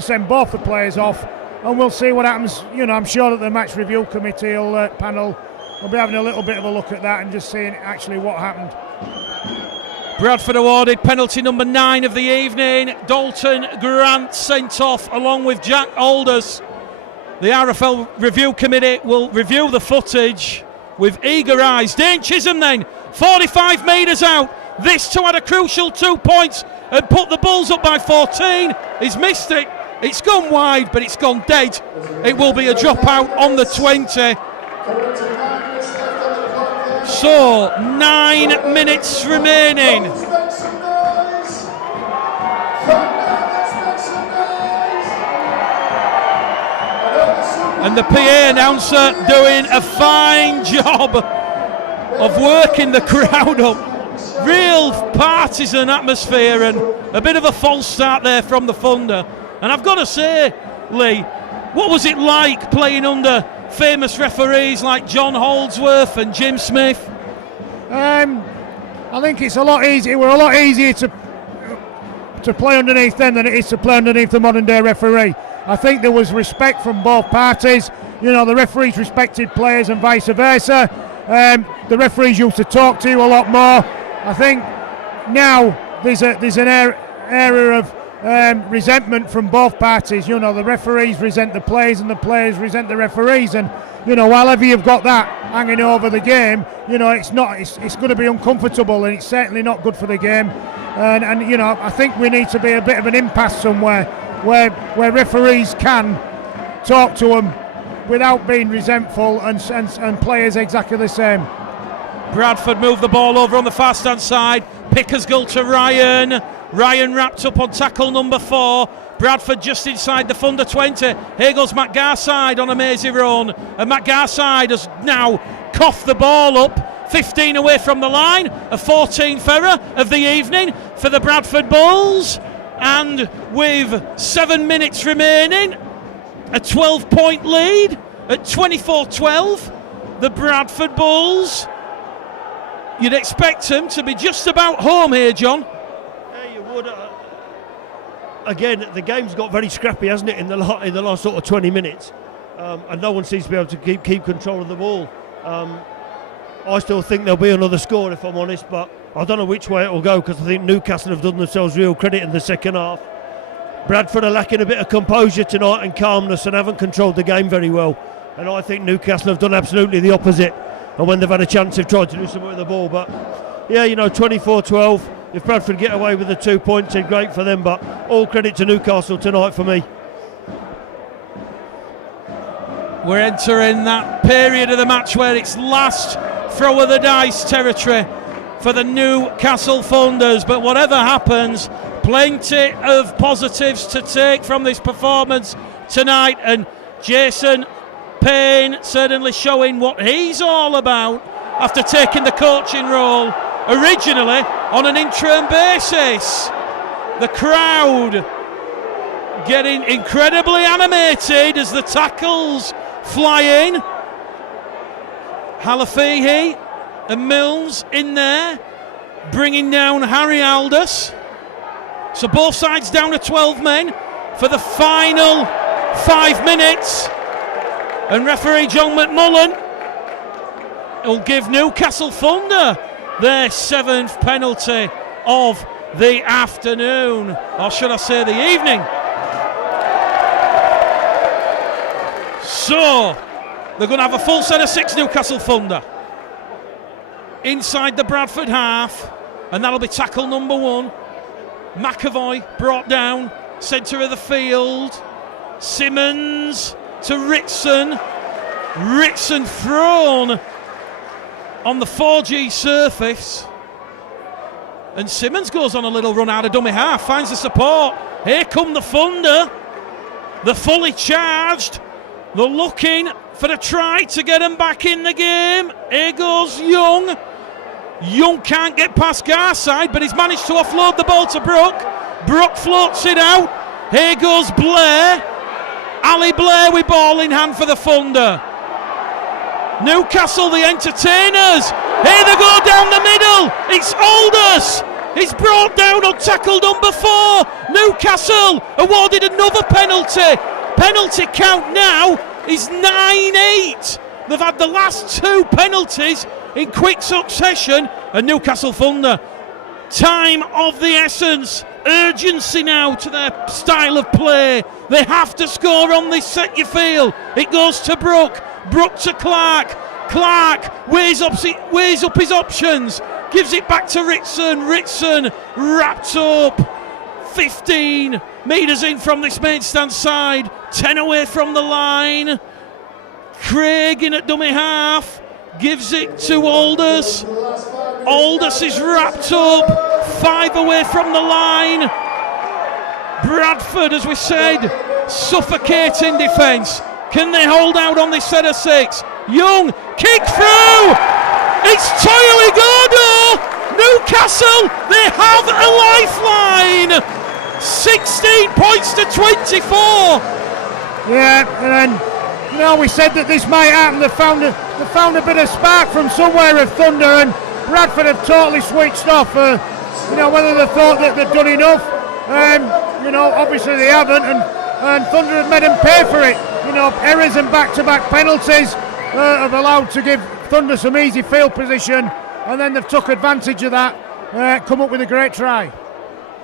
send both the players off. And we'll see what happens. I'm sure that the match review committee panel we'll be having a little bit of a look at that and just seeing actually what happened. Bradford awarded penalty number 9 of the evening. Dalton Grant sent off along with Jack Alders. The RFL review committee will review the footage with eager eyes. Dane Chisholm then, 45 metres out. This to add a crucial 2 points and put the Bulls up by 14. He's missed it. It's gone wide, but it's gone dead. It will be a dropout on the 20. So, 9 minutes remaining. And the PA announcer doing a fine job of working the crowd up. Real partisan atmosphere and a bit of a false start there from the Thunder. And I've got to say, Lee, what was it like playing under famous referees like John Holdsworth and Jim Smith? I think it's a lot easier. We're a lot easier to play underneath them than it is to play underneath the modern day referee. I think there was respect from both parties. You know, the referees respected players and vice versa. The referees used to talk to you a lot more. I think now there's an area of resentment from both parties. You know, the referees resent the players and the players resent the referees, and you know, while ever you've got that hanging over the game, you know, it's going to be uncomfortable, and it's certainly not good for the game. And you know, I think we need to be a bit of an impasse somewhere where referees can talk to them without being resentful, and players exactly the same. Bradford move the ball over on the fast hand side. Pickers goal to Ryan. Ryan wrapped up on tackle number 4. Bradford just inside the Thunder 20. Here goes Matt Garside on a mazy run. And Matt Garside has now coughed the ball up. 15 away from the line. A 14th error of the evening for the Bradford Bulls. And with 7 minutes remaining, a 12-point lead at 24-12. The Bradford Bulls. You'd expect them to be just about home here, John. Yeah, you would. Again, the game's got very scrappy, hasn't it, in the last sort of 20 minutes, and no one seems to be able to keep control of the ball. I still think there'll be another score, if I'm honest, but I don't know which way it will go, because I think Newcastle have done themselves real credit in the second half. Bradford are lacking a bit of composure tonight and calmness, and haven't controlled the game very well. And I think Newcastle have done absolutely the opposite. And when they've had a chance, they've tried to do something with the ball. But yeah, you know, 24-12. If Bradford get away with the 2 points, then great for them. But all credit to Newcastle tonight for me. We're entering that period of the match where it's last throw of the dice territory for the Newcastle Thunders. But whatever happens, plenty of positives to take from this performance tonight. And Jason Payne certainly showing what he's all about after taking the coaching role originally on an interim basis. The crowd getting incredibly animated as the tackles fly in. Halafihi and Mills in there, bringing down Harry Aldous. So both sides down to 12 men for the final 5 minutes. And referee John McMullen will give Newcastle Thunder their 7th penalty of the afternoon, or should I say the evening. So they're going to have a full set of 6 Newcastle Thunder inside the Bradford half, and that'll be tackle number 1. McAvoy brought down centre of the field. Simmons to Ritson. Ritson thrown on the 4G surface. And Simmons goes on a little run out of dummy half, finds the support. Here come the Thunder. They're fully charged. They're looking for a try to get them back in the game. Here goes Young. Young can't get past Garside, but he's managed to offload the ball to Brook. Brook floats it out. Here goes Blair. Ali Blair with ball in hand for the Thunder. Newcastle, the entertainers. Here they go down the middle. It's Aldous. He's brought down on tackle number 4. Newcastle awarded another penalty. Penalty count now is 9-8 They've had the last 2 penalties in quick succession, and Newcastle Thunder, time of the essence, urgency now to their style of play. They have to score on this set, you feel. It goes to Brook to Clark weighs up his options, gives it back to Ritson wrapped up, 15 metres in from this main stand side, 10 away from the line. Craig in at dummy half, gives it to Aldous is wrapped up, 5 away from the line. Bradford, as we said, suffocating defence. Can they hold out on this set of 6? Young, kick through! It's Toyo Igodo! Newcastle, they have a lifeline! 16 points to 24! Yeah, and then, we said that this might happen. They found a bit of spark from somewhere of Thunder, and Bradford have totally switched off. Whether they thought that they'd done enough, obviously they haven't, and Thunder have made them pay for it. Errors and back-to-back penalties have allowed to give Thunder some easy field position, and then they've took advantage of that, come up with a great try.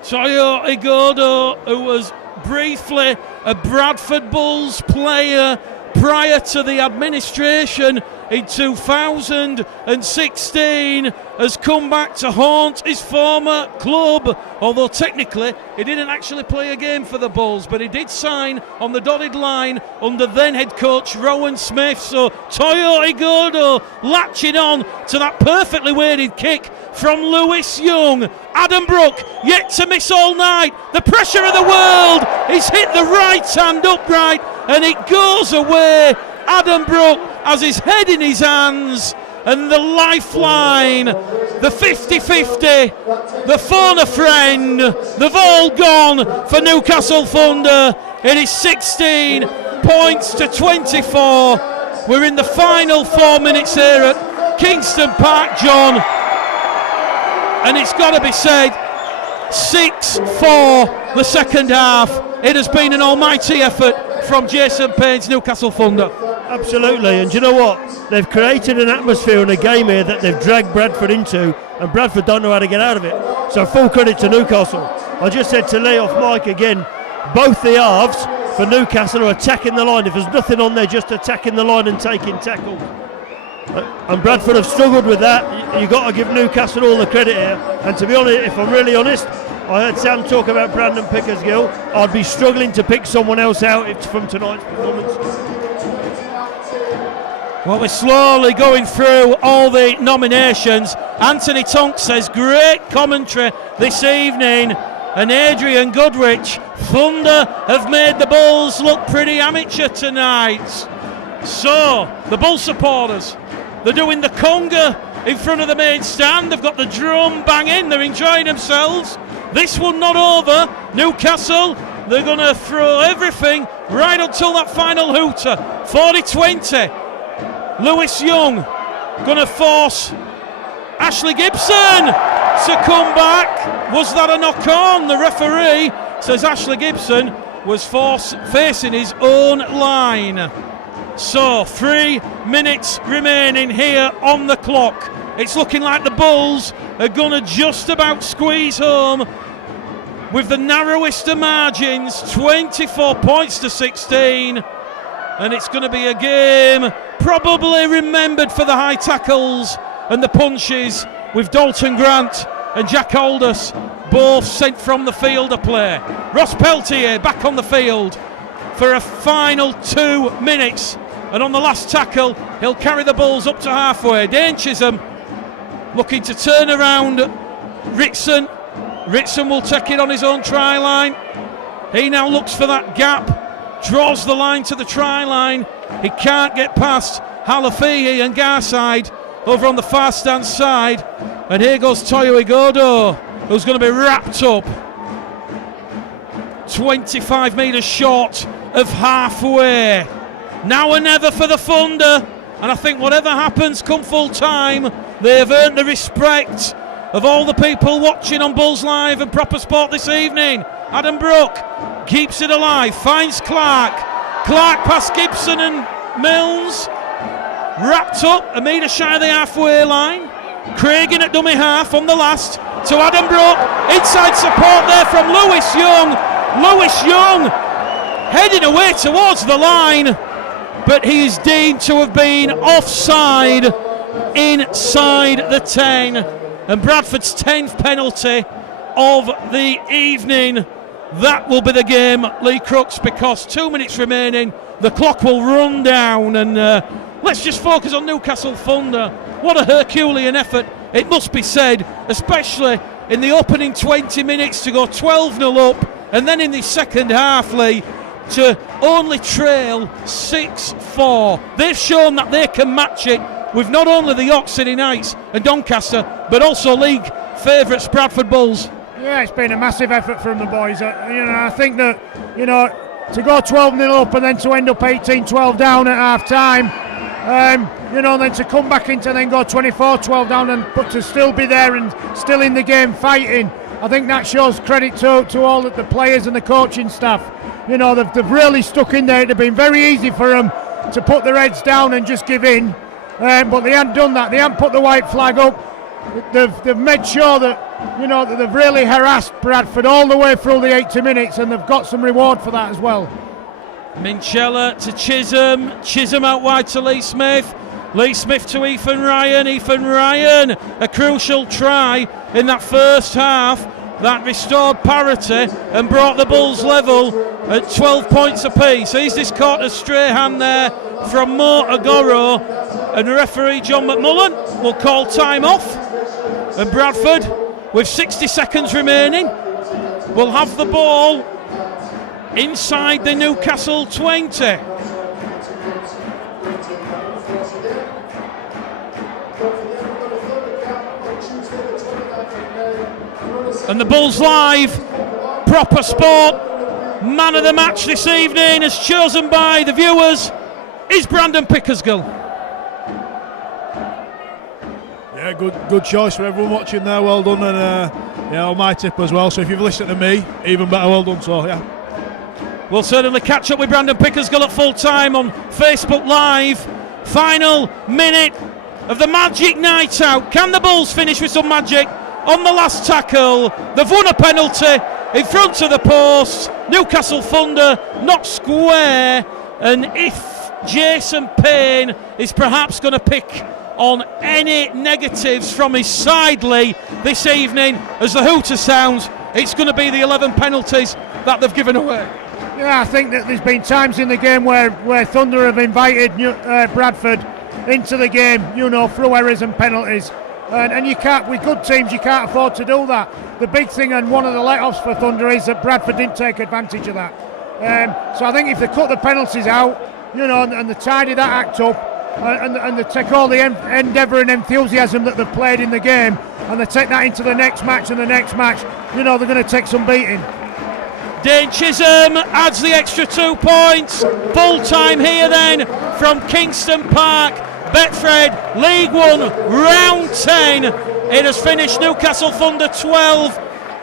Toyo Igodo, who was briefly a Bradford Bulls player prior to the administration in 2016, has come back to haunt his former club, although technically he didn't actually play a game for the Bulls, but he did sign on the dotted line under then head coach Rowan Smith. So Toyo Igodo latching on to that perfectly weighted kick from Lewis Young. Adam Brook yet to miss all night. The pressure of the world. He's hit the right hand upright and it goes away. Adam Brook has his head in his hands, and the lifeline, the 50-50, the phone a friend, they've all gone for Newcastle Thunder. It is 16 points to 24. We're in the final 4 minutes here at Kingston Park, John, and it's got to be said, 6-4 the second half. It has been an almighty effort from Jason Payne's Newcastle Thunder. Absolutely, and do you know what? They've created an atmosphere in a game here that they've dragged Bradford into, and Bradford don't know how to get out of it. So full credit to Newcastle. I just said to Lee off mic again, both the halves for Newcastle are attacking the line. If there's nothing on there, just attacking the line and taking tackles. And Bradford have struggled with that. You've got to give Newcastle all the credit here. And to be honest, if I'm really honest, I heard Sam talk about Brandon Pickersgill. I'd be struggling to pick someone else out from tonight's performance. Well, we're slowly going through all the nominations. Anthony Tonk says great commentary this evening, and Adrian Goodrich, Thunder have made the Bulls look pretty amateur tonight. So the Bull supporters, they're doing the conga in front of the main stand. They've got the drum banging, they're enjoying themselves. This one not over. Newcastle, they're going to throw everything right until that final hooter. 40-20. Lewis Young going to force Ashley Gibson to come back. Was that a knock on? The referee says Ashley Gibson was facing his own line. So 3 minutes remaining here on the clock. It's looking like the Bulls are going to just about squeeze home with the narrowest of margins, 24 points to 16. And it's going to be a game probably remembered for the high tackles and the punches, with Dalton Grant and Jack Aldous both sent from the field of play. Ross Peltier back on the field for a final 2 minutes, and on the last tackle he'll carry the Bulls up to halfway. Dane Chisholm looking to turn around Ritson. Ritson will take it on his own try line. He now looks for that gap, draws the line to the try line. He can't get past Halafihi and Garside over on the far stand side, and here goes Toyo Igodo, who's going to be wrapped up 25 metres short of halfway. Now or never for the Thunder, and I think whatever happens come full time, they have earned the respect of all the people watching on Bulls Live and Proper Sport this evening. Adam Brook keeps it alive, finds Clark past Gibson and Milnes. wrapped up a metre shy of the halfway line. Craig in at dummy half on the last to Adam Brook. Inside support there from Lewis Young. Lewis Young heading away towards the line, but he is deemed to have been offside inside the 10. And Bradford's 10th penalty of the evening. That will be the game, Lee Crooks, because 2 minutes remaining. The clock will run down, and let's just focus on Newcastle Thunder. What a Herculean effort, it must be said, especially in the opening 20 minutes to go 12-0 up, and then in the second half, Lee, to only trail 6-4. They've shown that they can match it with not only the York City Knights and Doncaster, but also league favourites Bradford Bulls. Yeah, it's been a massive effort from the boys. I think that, to go 12-0 up and then to end up 18-12 down at half time, then to come back into then go 24-12 down, but to still be there and still in the game fighting, I think that shows credit to all of the players and the coaching staff. They've really stuck in there. It'd have been very easy for them to put their heads down and just give in, but they hadn't done that. They hadn't put the white flag up. They've made sure that that they've really harassed Bradford all the way through the 80 minutes, and they've got some reward for that as well. Minchella to Chisholm. Chisholm out wide to Lee Smith. Lee Smith to Ethan Ryan. Ethan Ryan, a crucial try in that first half that restored parity and brought the Bulls level at 12 points apiece. He's just caught a stray hand there from Mo Agoro, and referee John McMullen will call time off, and Bradford, with 60 seconds remaining, will have the ball inside the Newcastle 20. And the Bulls Live, proper sport, man of the match this evening, as chosen by the viewers, is Brandon Pickersgill. Yeah, good choice for everyone watching there. Well done, and on my tip as well. So if you've listened to me, even better. Well done. So yeah, we'll certainly catch up with Brandon Pickersgill at full time on Facebook Live. Final minute of the Magic Night Out. Can the Bulls finish with some magic on the last tackle? They've won a penalty in front of the post. Newcastle Thunder not square, and if Jason Payne is perhaps going to pick on any negatives from his side, Lee, this evening, as the hooter sounds, it's going to be the 11 penalties that they've given away. Yeah, I think that there's been times in the game where Thunder have invited Bradford into the game, through errors and penalties. And you can't, with good teams, you can't afford to do that. The big thing, and one of the let-offs for Thunder, is that Bradford didn't take advantage of that. So I think if they cut the penalties out, and they tidy that act up, and they take all the endeavour and enthusiasm that they've played in the game, and they take that into the next match and the next match, they're going to take some beating. Dane Chisholm adds the extra 2 points. Full time here then from Kingston Park. Betfred, League 1, round 10. It has finished Newcastle Thunder 12,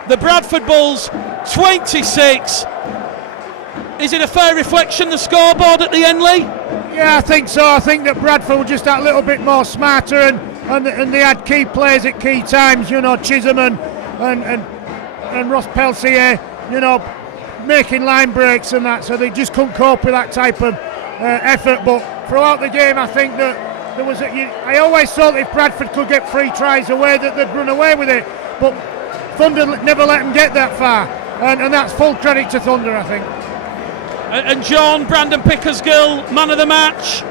the Bradford Bulls 26. Is it a fair reflection, the scoreboard at the end, Lee? Yeah, I think so. I think that Bradford were just that little bit more smarter, and they had key players at key times, Chisholm and Ross Pelsier, making line breaks and that, so they just couldn't cope with that type of effort. But throughout the game, I think that there was I always thought if Bradford could get 3 tries away, that they'd run away with it, but Thunder never let them get that far, and that's full credit to Thunder, I think. And John, Brandon Pickersgill, man of the match.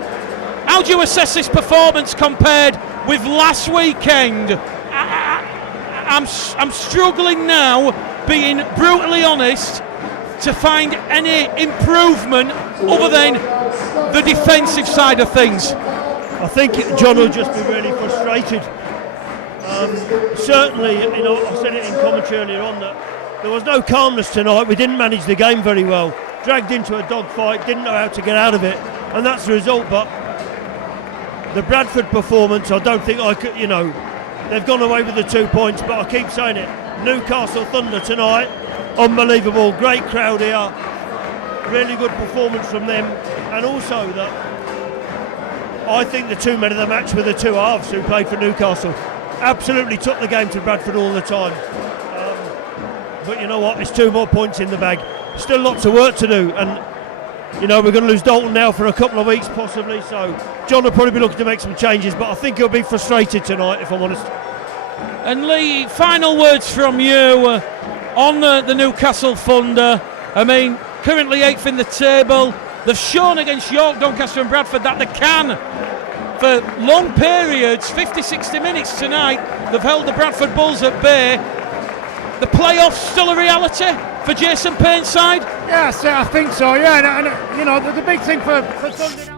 How do you assess this performance compared with last weekend? I'm struggling now, being brutally honest, to find any improvement other than the defensive side of things. I think John will just be really frustrated. Certainly, I said it in commentary earlier on that there was no calmness tonight. We didn't manage the game very well. Dragged into a dogfight, didn't know how to get out of it, and that's the result. But the Bradford performance, I don't think I could, they've gone away with the 2 points, but I keep saying it. Newcastle Thunder tonight, unbelievable, great crowd here, really good performance from them, and also that I think the two men of the match were the two halves who played for Newcastle. Absolutely took the game to Bradford all the time. But you know what? There's 2 more points in the bag. Still lots of work to do, and you know we're going to lose Dalton now for a couple of weeks possibly. So John will probably be looking to make some changes, but I think he'll be frustrated tonight, if I'm honest. And Lee, final words from you on the Newcastle Thunder. I mean, currently 8th in the table. They've shown against York, Doncaster and Bradford that they can, for long periods, 50-60 minutes tonight, they've held the Bradford Bulls at bay. The playoffs still a reality for Jason Payne's side? Yes, I think so, yeah. And you know, the big thing for Sunday night.